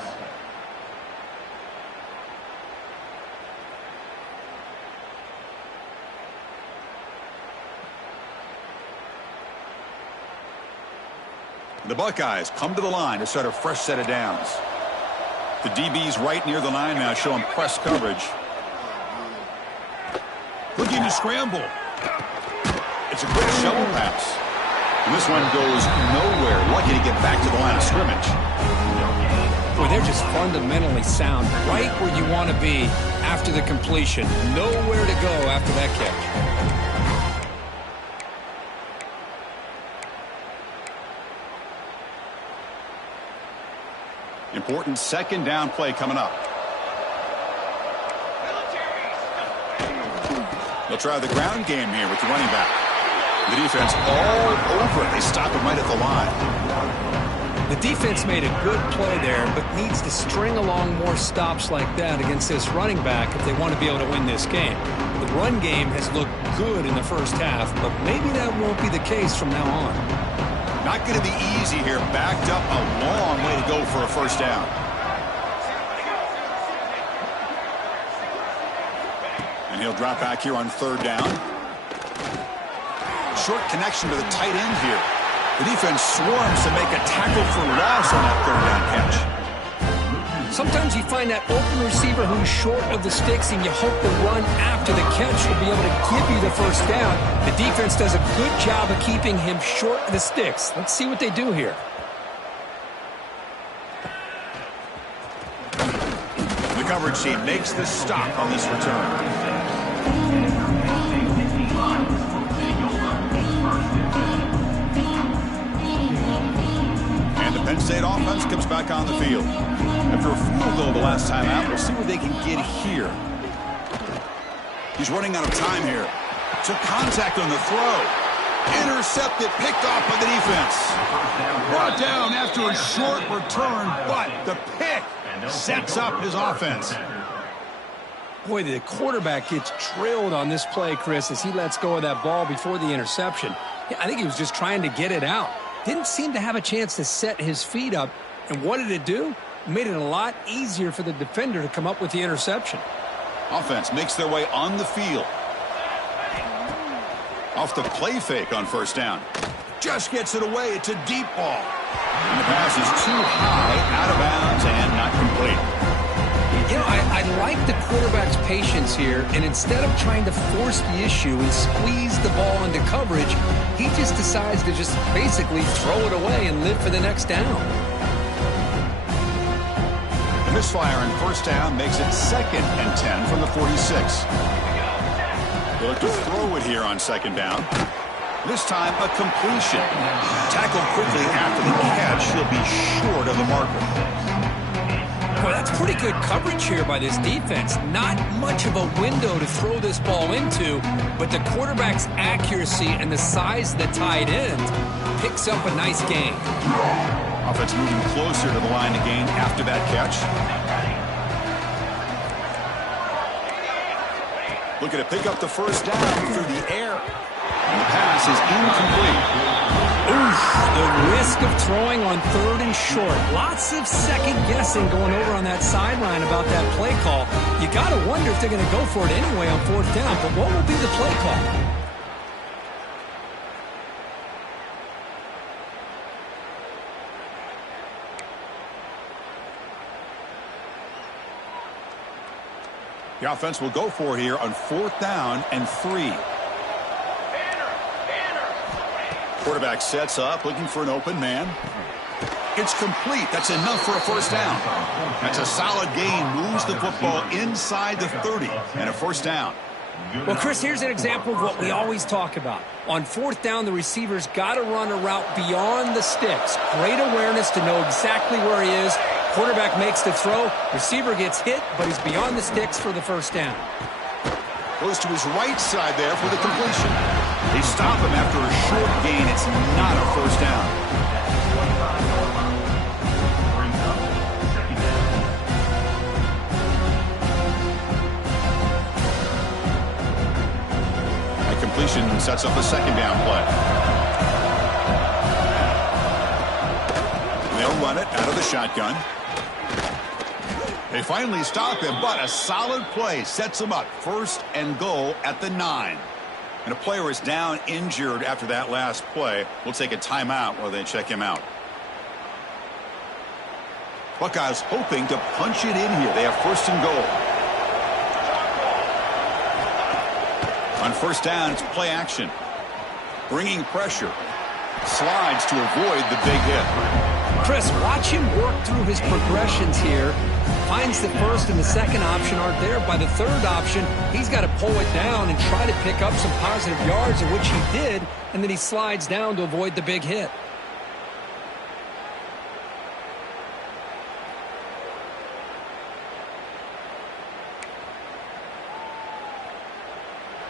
The Buckeyes come to the line to start a fresh set of downs. The DB's right near the line now, showing press coverage. Looking to scramble. It's a quick shovel pass. And this one goes nowhere. Lucky to get back to the line of scrimmage. Boy, they're just fundamentally sound, right where you want to be after the completion. Nowhere to go after that catch. Important second down play coming up. They'll try the ground game here with the running back. The defense all over it. They stop him right at the line. The defense made a good play there, but needs to string along more stops like that against this running back if they want to be able to win this game. The run game has looked good in the first half, but maybe that won't be the case from now on. Not going to be easy here. Backed up a long way to go for a first down. And he'll drop back here on third down. Short connection to the tight end here. The defense swarms to make a tackle for loss on that third down catch. Sometimes you find that open receiver who's short of the sticks, and you hope the run after the catch will be able to give you the first down. The defense does a good job of keeping him short of the sticks. Let's see what they do here. The coverage team makes the stop on this return. And the Penn State offense comes back on the field. After a field goal the last time out, we'll see what they can get here. He's running out of time here. Took contact on the throw. Intercepted, picked off by the defense. Brought down after a short return, but the pick sets up his offense. Boy, the quarterback gets drilled on this play, Chris, as he lets go of that ball before the interception. Yeah, I think he was just trying to get it out. Didn't seem to have a chance to set his feet up. And what did it do? Made it a lot easier for the defender to come up with the interception. Offense makes their way on the field. Off the play fake on first down. Just gets it away. It's a deep ball. And the pass is too high, out of bounds, and not complete. You know, I like the quarterback's patience here, and instead of trying to force the issue and squeeze the ball into coverage, he just decides to just basically throw it away and live for the next down. The misfire on first down makes it 2nd and 10 from the 46. They'll look to throw it here on second down. This time a completion. Tackled quickly after the catch. He'll be short of the marker. Well, that's pretty good coverage here by this defense. Not much of a window to throw this ball into, but the quarterback's accuracy and the size of the tight end picks up a nice gain. Offense moving closer to the line to gain after that catch. Looking to pick up the first down through the air. And the pass is incomplete. Oof, the risk of throwing on third and short. Lots of second guessing going over on that sideline about that play call. You got to wonder if they're going to go for it anyway on fourth down, but what will be the play call? The offense will go for it here on fourth down and 3. Quarterback sets up, looking for an open man. It's complete. That's enough for a first down. That's a solid gain. Moves the football inside the 30 and a first down. Well, Chris, here's an example of what we always talk about. On fourth down, the receiver's got to run a route beyond the sticks. Great awareness to know exactly where he is. Quarterback makes the throw. Receiver gets hit, but he's beyond the sticks for the first down. Goes to his right side there for the completion. They stop him after a short gain. It's not a first down. That completion sets up a second down play. run it out of the shotgun. They finally stop him, but a solid play sets him up. 1st and goal at the 9. And a player is down injured after that last play. We'll take a timeout while they check him out. Buckeyes hoping to punch it in here. They have 1st and goal. On 1st down, it's play action. Bringing pressure. Slides to avoid the big hit. Chris, watch him work through his progressions here. Finds the 1st and the 2nd option aren't there. By the 3rd option, he's got to pull it down and try to pick up some positive yards, of which he did, and then he slides down to avoid the big hit.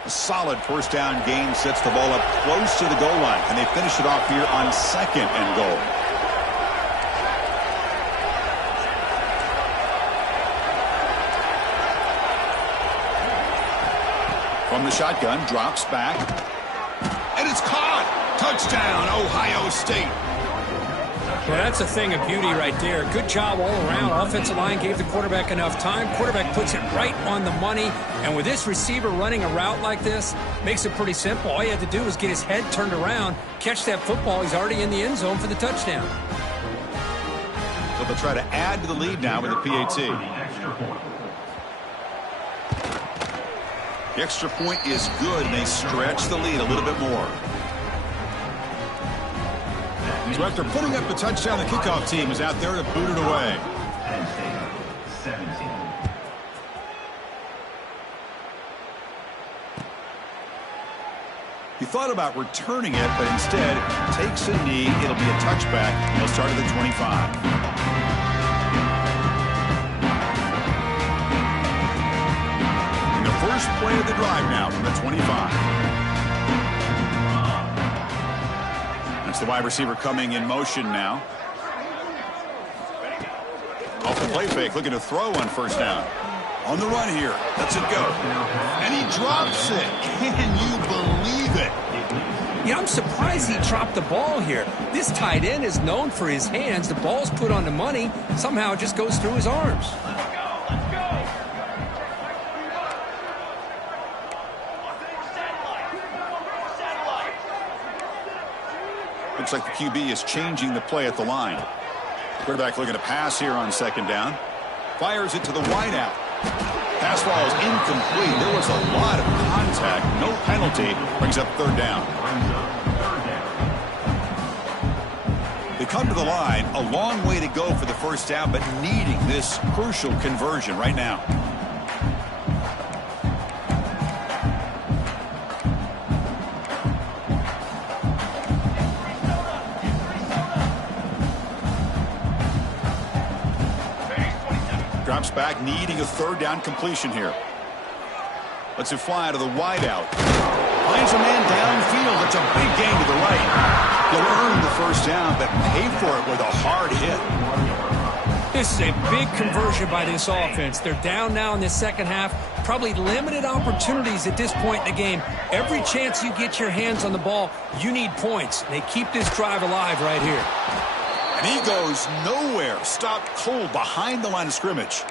A solid 1st down gain sets the ball up close to the goal line, and they finish it off here on 2nd and goal. From the shotgun, drops back, and it's caught. Touchdown, Ohio State. Well, that's a thing of beauty right there. Good job all around. Offensive line gave the quarterback enough time. Quarterback puts it right on the money. And with this receiver running a route like this, makes it pretty simple. All you had to do was get his head turned around, catch that football. He's already in the end zone for the touchdown. So they'll try to add to the lead now with the PAT. The extra point is good, and they stretch the lead a little bit more. So after putting up the touchdown, the kickoff team is out there to boot it away. Penn State, 17. He thought about returning it, but instead takes a knee. It'll be a touchback. He'll start at the 25. And the first play of the drive now from the 25. That's the wide receiver coming in motion now. Off the play fake, looking to throw on 1st down. On the run here, lets it go. And he drops it. Can you believe it? Yeah, I'm surprised he dropped the ball here. This tight end is known for his hands. The ball's put on the money. Somehow it just goes through his arms. Looks like the QB is changing the play at the line. Quarterback looking to pass here on 2nd down. Fires it to the wideout. Pass ball is incomplete. There was a lot of contact. No penalty. Brings up 3rd down. They come to the line. A long way to go for the 1st down, but needing this crucial conversion right now. Drops back, needing a 3rd down completion here. Lets it fly to the wideout. Finds a man downfield. It's a big gain to the right. You'll earn the 1st down, but pay for it with a hard hit. This is a big conversion by this offense. They're down now in the 2nd half. Probably limited opportunities at this point in the game. Every chance you get your hands on the ball, you need points. They keep this drive alive right here. And he goes nowhere. Stopped cold behind the line of scrimmage.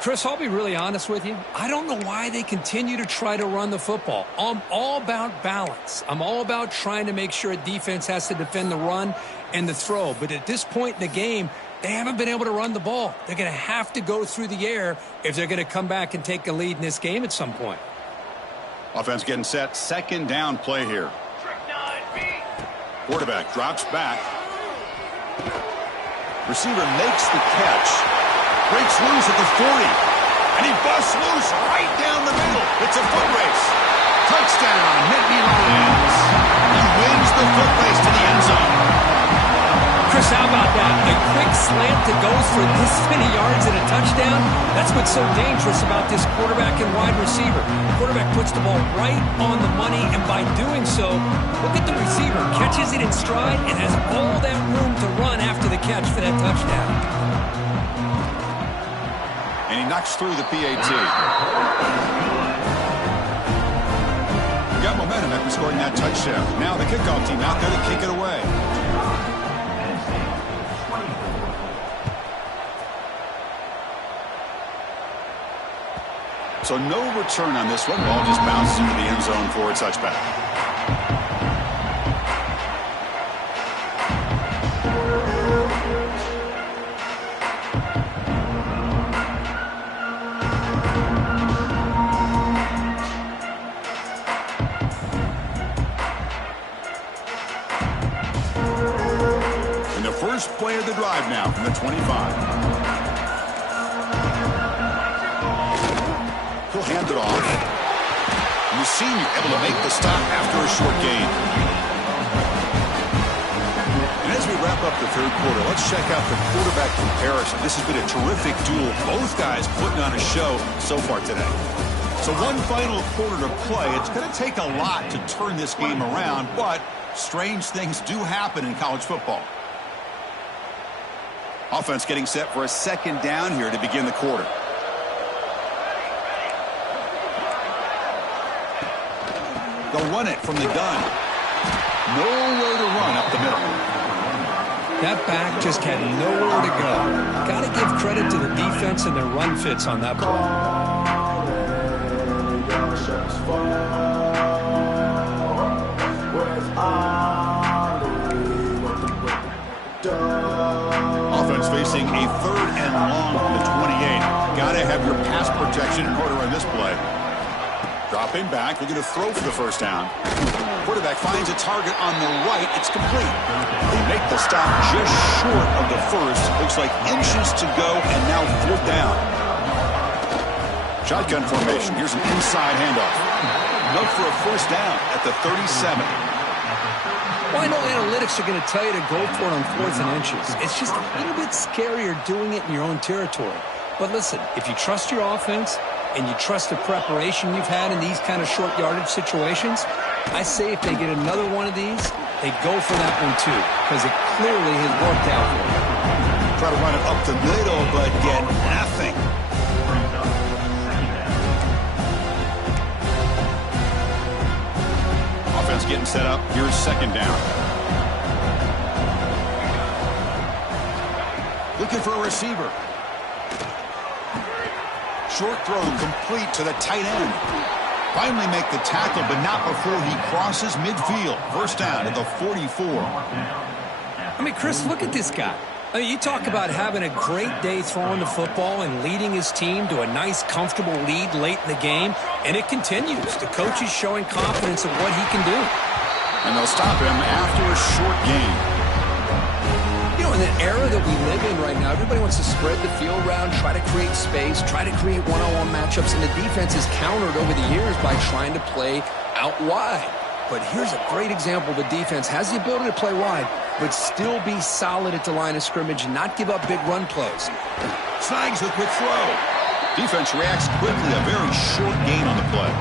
Chris, I'll be really honest with you. I don't know why they continue to try to run the football. I'm all about balance. I'm all about trying to make sure a defense has to defend the run and the throw. But at this point in the game, they haven't been able to run the ball. They're going to have to go through the air if they're going to come back and take a lead in this game at some point. Offense getting set. 2nd down play here. Quarterback drops back. Receiver makes the catch. Breaks loose at the 40. And he busts loose right down the middle. It's a foot race. Touchdown, Nittany Lions. He wins the foot race to the end zone. Chris, how about that? A quick slant that goes for this many yards and a touchdown. That's what's so dangerous about this quarterback and wide receiver. The quarterback puts the ball right on the money, and by doing so, look at the receiver. Catches it in stride and has all that room to run after the catch for that touchdown. And he knocks through the PAT. We got momentum after scoring that touchdown. Now the kickoff team out there to kick it away. So no return on this one. Ball just bounces into the end zone for a touchback. And the first play of the drive now from the 25. He'll hand it off. And the senior able to make the stop after a short gain. And as we wrap up the third quarter, let's check out the quarterback comparison. This has been a terrific duel. Both guys putting on a show so far today. So one final quarter to play. It's going to take a lot to turn this game around, but strange things do happen in college football. Offense getting set for a second down here to begin the quarter. They'll run it from the gun. Nowhere to run up the middle. That back just had nowhere to go. Got to give credit to the defense and their run fits on that play. Offense facing a 3rd and long from the 28. Got to have your pass protection in order on this play. Dropping back, looking to throw for the first down. Quarterback finds a target on the right. It's complete. They make the stop just short of the first. Looks like inches to go, and now 4th down. Shotgun formation. Here's an inside handoff. Look for a first down at the 37. Well, I know analytics are going to tell you to go for it on 4th and inches. It's just a little bit scarier doing it in your own territory. But listen, if you trust your offense and you trust the preparation you've had in these kind of short yardage situations, I say if they get another one of these, they go for that one too, because it clearly has worked out for them. Try to run it up the middle, but get nothing. Offense getting set up. Here's second down. Looking for a receiver. Short throw complete to the tight end. Finally make the tackle, but not before he crosses midfield. First down at the 44. I mean, Chris, look at this guy. I mean, you talk about having a great day throwing the football and leading his team to a nice, comfortable lead late in the game, and it continues. The coach is showing confidence of what he can do. And they'll stop him after a short gain. You know, in the era that we live in right now, everybody wants to spread the field around, try to create space, try to create one-on-one matchups, and the defense has countered over the years by trying to play out wide. But here's a great example. The defense has the ability to play wide, but still be solid at the line of scrimmage and not give up big run plays. Snags the quick throw. Defense reacts quickly. A very short gain on the play.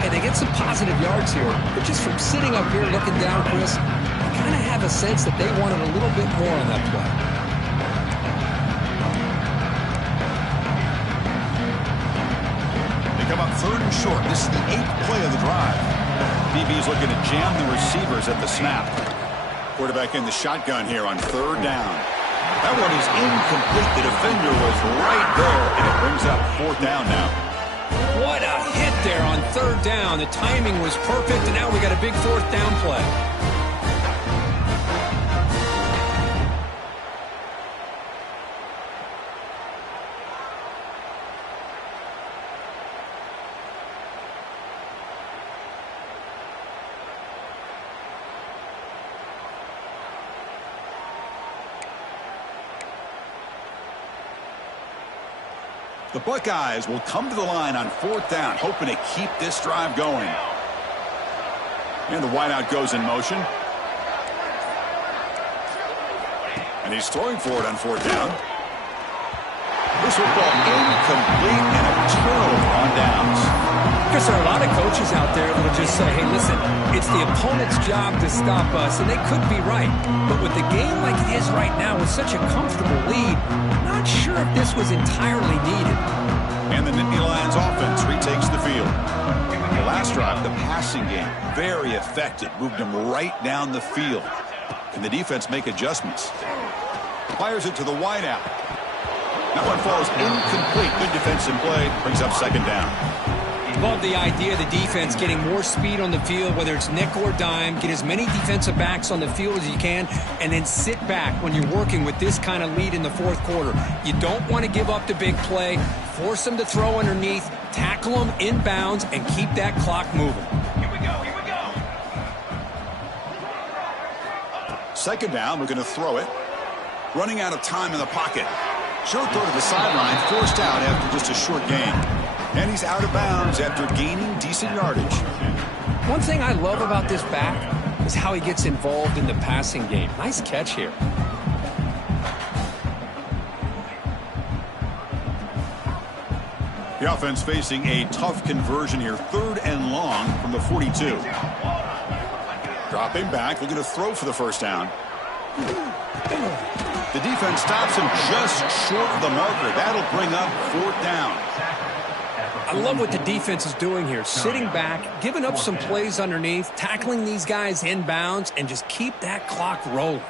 Hey, they get some positive yards here, but just from sitting up here looking down, Chris, I kind of have a sense that they wanted a little bit more on that play. They come up 3rd and short. This is the 8th play of the drive. DB's looking to jam the receivers at the snap. Quarterback in the shotgun here on 3rd down. That one is incomplete. The defender was right there, and it brings up 4th down now. What a hit there on 3rd down. The timing was perfect, and now we got a big 4th down play. The Buckeyes will come to the line on 4th down, hoping to keep this drive going. And the wideout goes in motion. And he's throwing for it on 4th down. This football incomplete and a turnover on downs. Because there are a lot of coaches out there that will just say, hey, listen, it's the opponent's job to stop us, and they could be right. But with the game like it is right now, with such a comfortable lead, I'm not sure if this was entirely needed. And the Nittany Lions offense retakes the field. The last drive, the passing game, very effective. Moved them right down the field. Can the defense make adjustments? Fires it to the wideout. That one falls incomplete. Good defensive play. Brings up second down. Love the idea of the defense getting more speed on the field, whether it's nickel or dime. Get as many defensive backs on the field as you can, and then sit back when you're working with this kind of lead in the fourth quarter. You don't want to give up the big play. Force them to throw underneath, tackle them in bounds, and keep that clock moving. Here we go, here we go. Second down, we're going to throw it. Running out of time in the pocket. Short throw to the sideline, forced out after just a short gain. And he's out of bounds after gaining decent yardage. One thing I love about this back is how he gets involved in the passing game. Nice catch here. The offense facing a tough conversion here. 3rd and long from the 42. Dropping back, looking to throw for the first down. The defense stops him just short of the marker. That'll bring up 4th down. I love what the defense is doing here. Sitting back, giving up some plays underneath, tackling these guys in bounds, and just keep that clock rolling.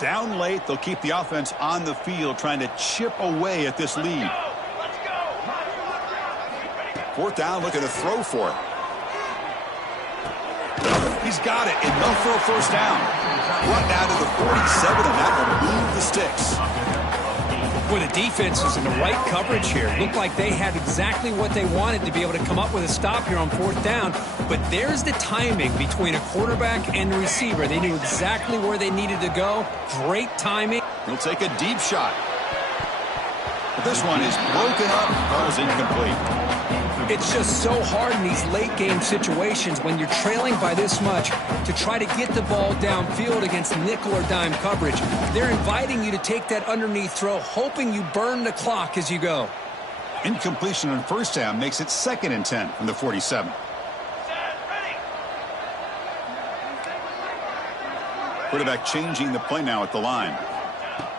Down late, they'll keep the offense on the field, trying to chip away at this lead. 4th down, looking to throw for it. He's got it, enough for a first down. Brought down to the 47, and that will move the sticks. Boy, the defense is in the right coverage here. Looked like they had exactly what they wanted to be able to come up with a stop here on 4th down. But there's the timing between a quarterback and the receiver. They knew exactly where they needed to go. Great timing. He'll take a deep shot. But this one is broken up, falls incomplete. It's just so hard in these late game situations when you're trailing by this much to try to get the ball downfield against nickel or dime coverage. They're inviting you to take that underneath throw, hoping you burn the clock as you go. Incompletion on first down makes it 2nd and 10 from the 47. Quarterback changing the play now at the line.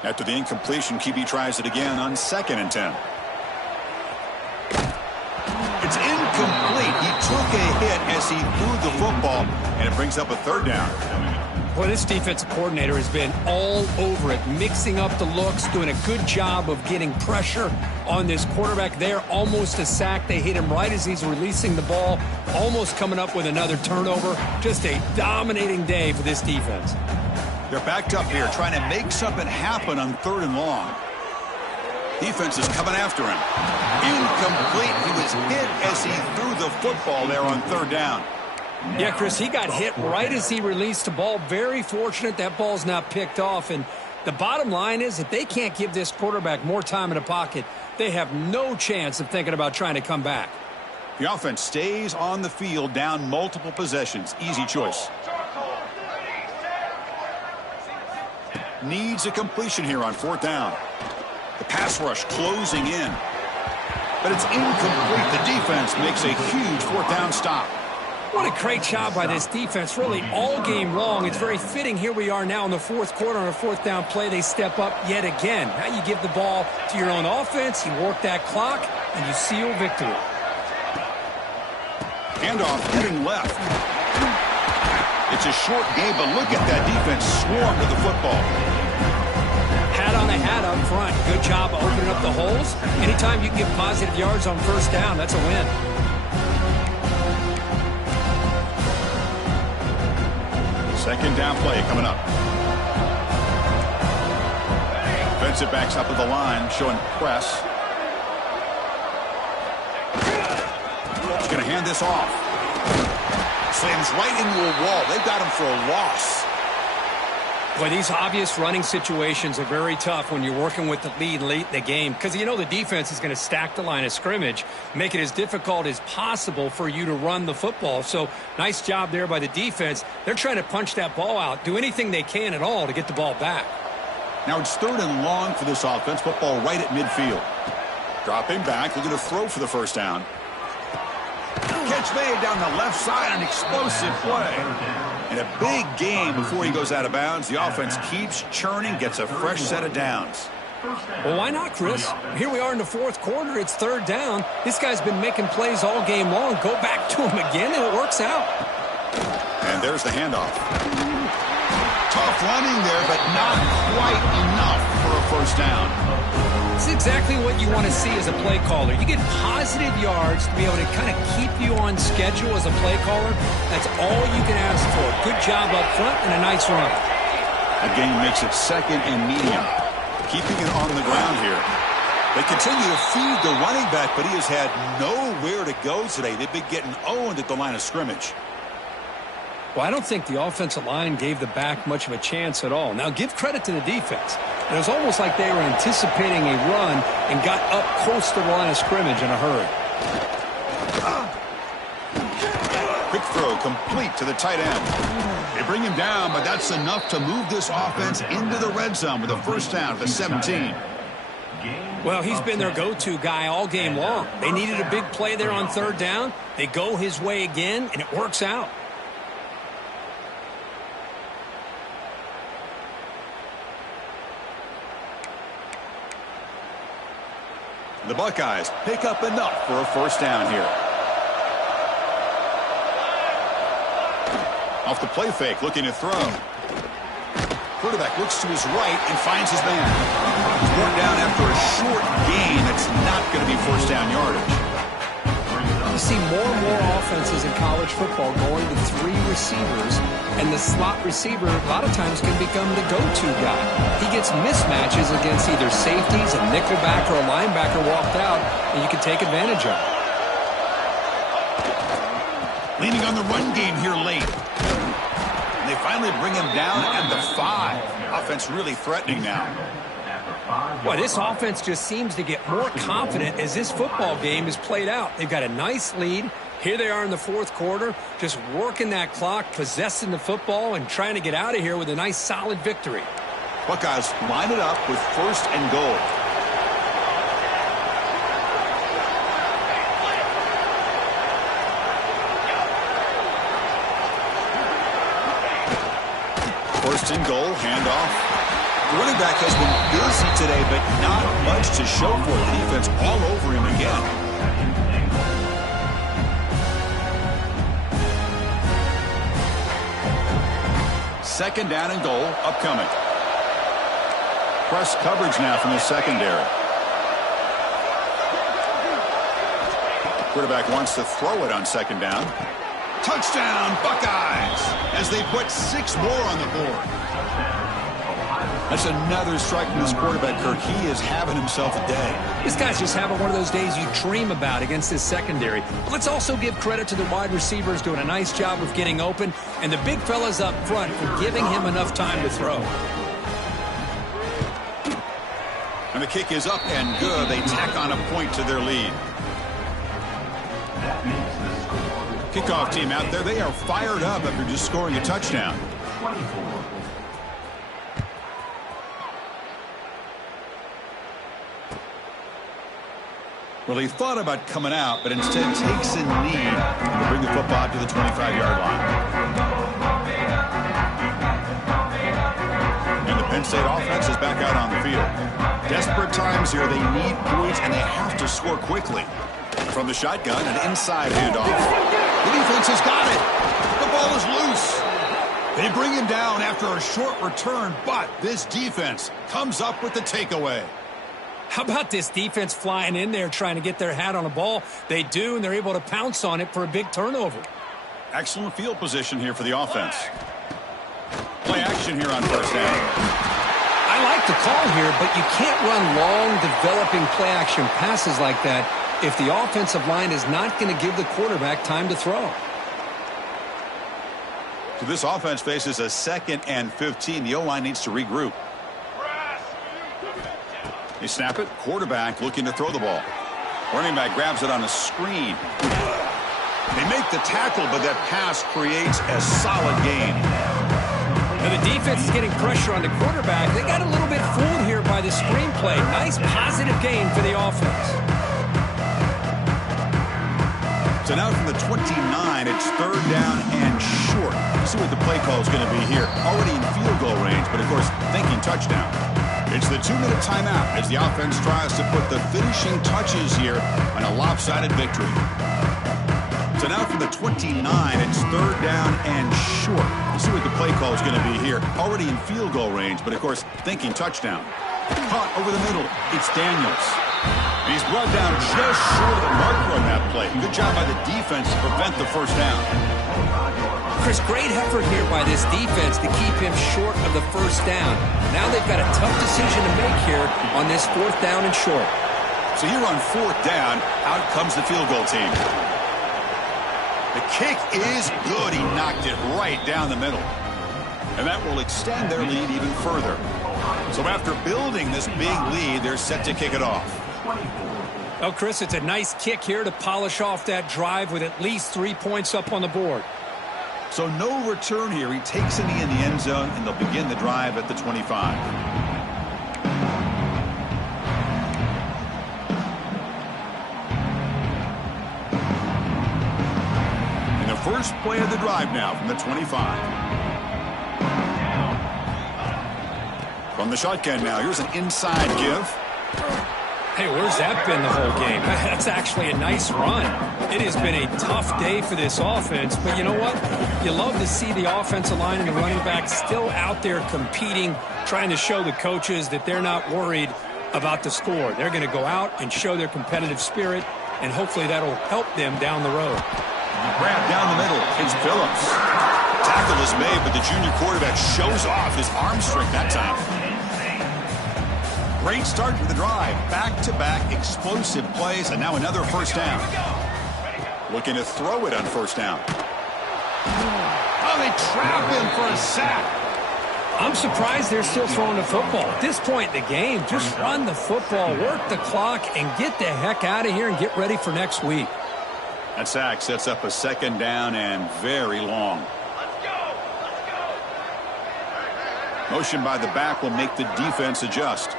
After the incompletion, QB tries it again on 2nd and 10. It's incomplete. He took a hit as he threw the football, and it brings up a 3rd down. Boy, this defensive coordinator has been all over it, mixing up the looks, doing a good job of getting pressure on this quarterback there. Almost a sack. They hit him right as he's releasing the ball, almost coming up with another turnover. Just a dominating day for this defense. They're backed up here, trying to make something happen on 3rd and long. Defense is coming after him. Incomplete. He was hit as he threw the football there on 3rd down. Yeah, Chris, he got hit right as he released the ball. Very fortunate that ball's not picked off. And the bottom line is, if they can't give this quarterback more time in the pocket, they have no chance of thinking about trying to come back. The offense stays on the field, down multiple possessions. Easy choice. Needs a completion here on 4th down. The pass rush closing in. But it's incomplete. The defense makes a huge 4th down stop. What a great job by this defense, really all game long. It's very fitting. Here we are now in the 4th quarter on a 4th down play. They step up yet again. Now you give the ball to your own offense, you work that clock, and you seal victory. Handoff heading left. It's a short game, but look at that defense swarm with the football. Hat on a hat up front. Good job opening up the holes. Anytime you can get positive yards on 1st down, that's a win. Second down play coming up. Defensive backs up at the line, showing press. He's going to hand this off. Slams right into a wall. They've got him for a loss. Boy, these obvious running situations are very tough when you're working with the lead late in the game, because you know the defense is going to stack the line of scrimmage, make it as difficult as possible for you to run the football. So nice job there by the defense. They're trying to punch that ball out, do anything they can at all to get the ball back. Now it's 3rd and long for this offense. Football right at midfield. Dropping back, looking to throw for the first down. Catch made down the left side, an explosive play. And a big game before he goes out of bounds. The offense keeps churning, gets a fresh set of downs. Well, why not, Chris? Here we are in the 4th quarter. It's 3rd down. This guy's been making plays all game long. Go back to him again, and it works out. And there's the handoff. Tough running there, but not quite enough for a first down. It's exactly what you want to see as a play caller. You get positive yards to be able to kind of keep you on schedule as a play caller. That's all you can ask for. Good job up front and a nice run. That gain makes it second and medium. Keeping it on the ground here. They continue to feed the running back, but he has had nowhere to go today. They've been getting owned at the line of scrimmage. Well, I don't think the offensive line gave the back much of a chance at all. Now, give credit to the defense. It was almost like they were anticipating a run and got up close to the line of scrimmage in a hurry. Quick throw complete to the tight end. They bring him down, but that's enough to move this offense into the red zone with a first down at the 17. Well, he's been their go-to guy all game long. They needed a big play there on third down. They go his way again, and it works out. The Buckeyes pick up enough for a first down here. Off the play fake, looking to throw. Quarterback looks to his right and finds his man. He's worn down after a short gain. That's not going to be first down yardage. You see more and more offenses in college football going to three receivers, and the slot receiver a lot of times can become the go-to guy. He gets mismatches against either safeties, a nickelback, or a linebacker walked out, and you can take advantage of it. Leaning on the run game here late. And they finally bring him down at the 5. Offense really threatening now. Boy, this offense just seems to get more confident as this football game is played out. They've got a nice lead. Here they are in the fourth quarter, just working that clock, possessing the football, and trying to get out of here with a nice, solid victory. Buckeyes line it up with first and goal. First and goal, handoff. The running back has been busy today, but not much to show for it. The defense all over him again. Second down and goal, upcoming. Press coverage now from the secondary. Quarterback wants to throw it on second down. Touchdown, Buckeyes, as they put 6 more on the board. That's another strike from this quarterback, Kirk. He is having himself a day. This guy's just having one of those days you dream about against this secondary. But let's also give credit to the wide receivers doing a nice job of getting open, and the big fellas up front for giving him enough time to throw. And the kick is up and good. They tack on a point to their lead. Kickoff team out there, they are fired up after just scoring a touchdown. Well, he thought about coming out, but instead takes a knee to bring the football to the 25-yard line. And the Penn State offense is back out on the field. Desperate times here. They need points, and they have to score quickly. From the shotgun, an inside handoff. The defense has got it. The ball is loose. They bring him down after a short return, but this defense comes up with the takeaway. How about this defense flying in there trying to get their hat on a ball? They do, and they're able to pounce on it for a big turnover. Excellent field position here for the offense. Play action here on first down. I like the call here, but you can't run long, developing play-action passes like that if the offensive line is not going to give the quarterback time to throw. So this offense faces a 2nd and 15. The O-line needs to regroup. They snap it. Quarterback looking to throw the ball. Running back grabs it on a screen. They make the tackle, but that pass creates a solid gain. Now the defense is getting pressure on the quarterback. They got a little bit fooled here by the screenplay. Nice positive gain for the offense. So now from the 29, it's third down and short. Let's see what the play call is going to be here. Already in field goal range, but of course thinking touchdown. It's the 2-minute timeout as the offense tries to put the finishing touches here on a lopsided victory. So now from the 29, it's third down and short. see what the play call is going to be here. Already in field goal range, but of course, thinking touchdown. Caught over the middle. It's Daniels. He's brought down just short of the marker on that play. Good job by the defense to prevent the first down. Chris, great effort here by this defense to keep him short of the first down. Now they've got a tough decision to make here on this 4th down and short. So here on 4th down, out comes the field goal team. The kick is good. He knocked it right down the middle. And that will extend their lead even further. So after building this big lead, they're set to kick it off. Oh, Chris, it's a nice kick here to polish off that drive with at least 3 points up on the board. So no return here. He takes it in the end zone, and they'll begin the drive at the 25. And the first play of the drive now from the 25. From the shotgun now, here's an inside give. Hey, where's that been the whole game? That's actually a nice run. It has been a tough day for this offense, but you know what? You love to see the offensive line and the running back still out there competing, trying to show the coaches that they're not worried about the score. They're going to go out and show their competitive spirit, and hopefully that'll help them down the road. Grab down the middle. It's Phillips. Tackle is made, but the junior quarterback shows off his arm strength that time. Great start to the drive. Back-to-back explosive plays, and now another first down. Looking to throw it on first down. Oh, they trap him for a sack. I'm surprised they're still throwing the football. At this point in the game, just run the football, work the clock, and get the heck out of here and get ready for next week. That sack sets up a 2nd down and very long. Motion by the back will make the defense adjust.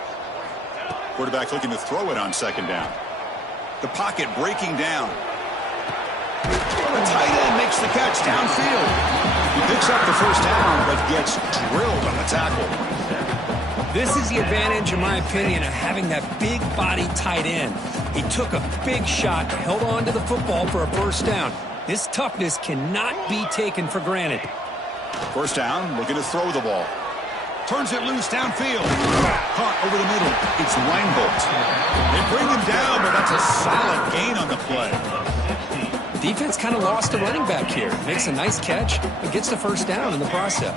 Quarterback looking to throw it on 2nd down. The pocket breaking down. The tight end makes the catch downfield. He picks up the first down, but gets drilled on the tackle. This is the advantage, in my opinion, of having that big body tight end. He took a big shot, held on to the football for a first down. This toughness cannot be taken for granted. First down, looking to throw the ball. Turns it loose downfield. Caught over the middle. It's Reinbolt. They bring him down, but that's a solid gain on the play. Defense kind of lost the running back here. Makes a nice catch, but gets the first down in the process.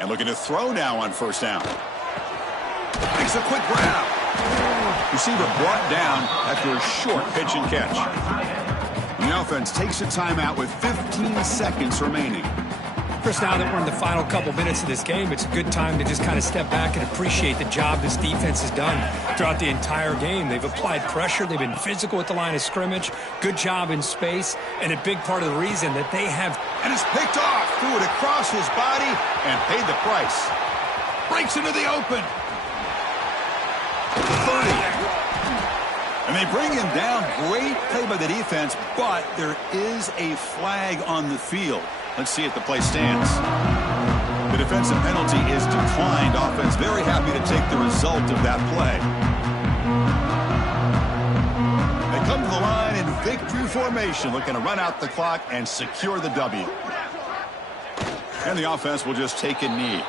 And looking to throw now on first down. Makes a quick grab. Receiver brought down after a short pitch and catch. The offense takes a timeout with 15 seconds remaining. Chris, now that we're in the final couple minutes of this game, it's a good time to just kind of step back and appreciate the job this defense has done throughout the entire game. They've applied pressure. They've been physical at the line of scrimmage. Good job in space. And a big part of the reason that they have... And it's picked off. Threw it across his body and paid the price. Breaks into the open. 30. And they bring him down. Great play by the defense, but there is a flag on the field. Let's see if the play stands. The defensive penalty is declined. Offense very happy to take the result of that play. They come to the line in victory formation, looking to run out the clock and secure the W. And the offense will just take a knee.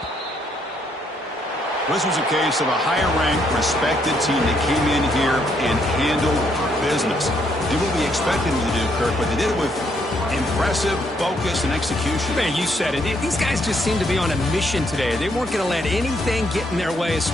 This was a case of a higher-ranked, respected team that came in here and handled business. Did what we expected them to do, Kirk, but they did it with impressive focus and execution. Man, you said it. These guys just seem to be on a mission today. They weren't going to let anything get in their way.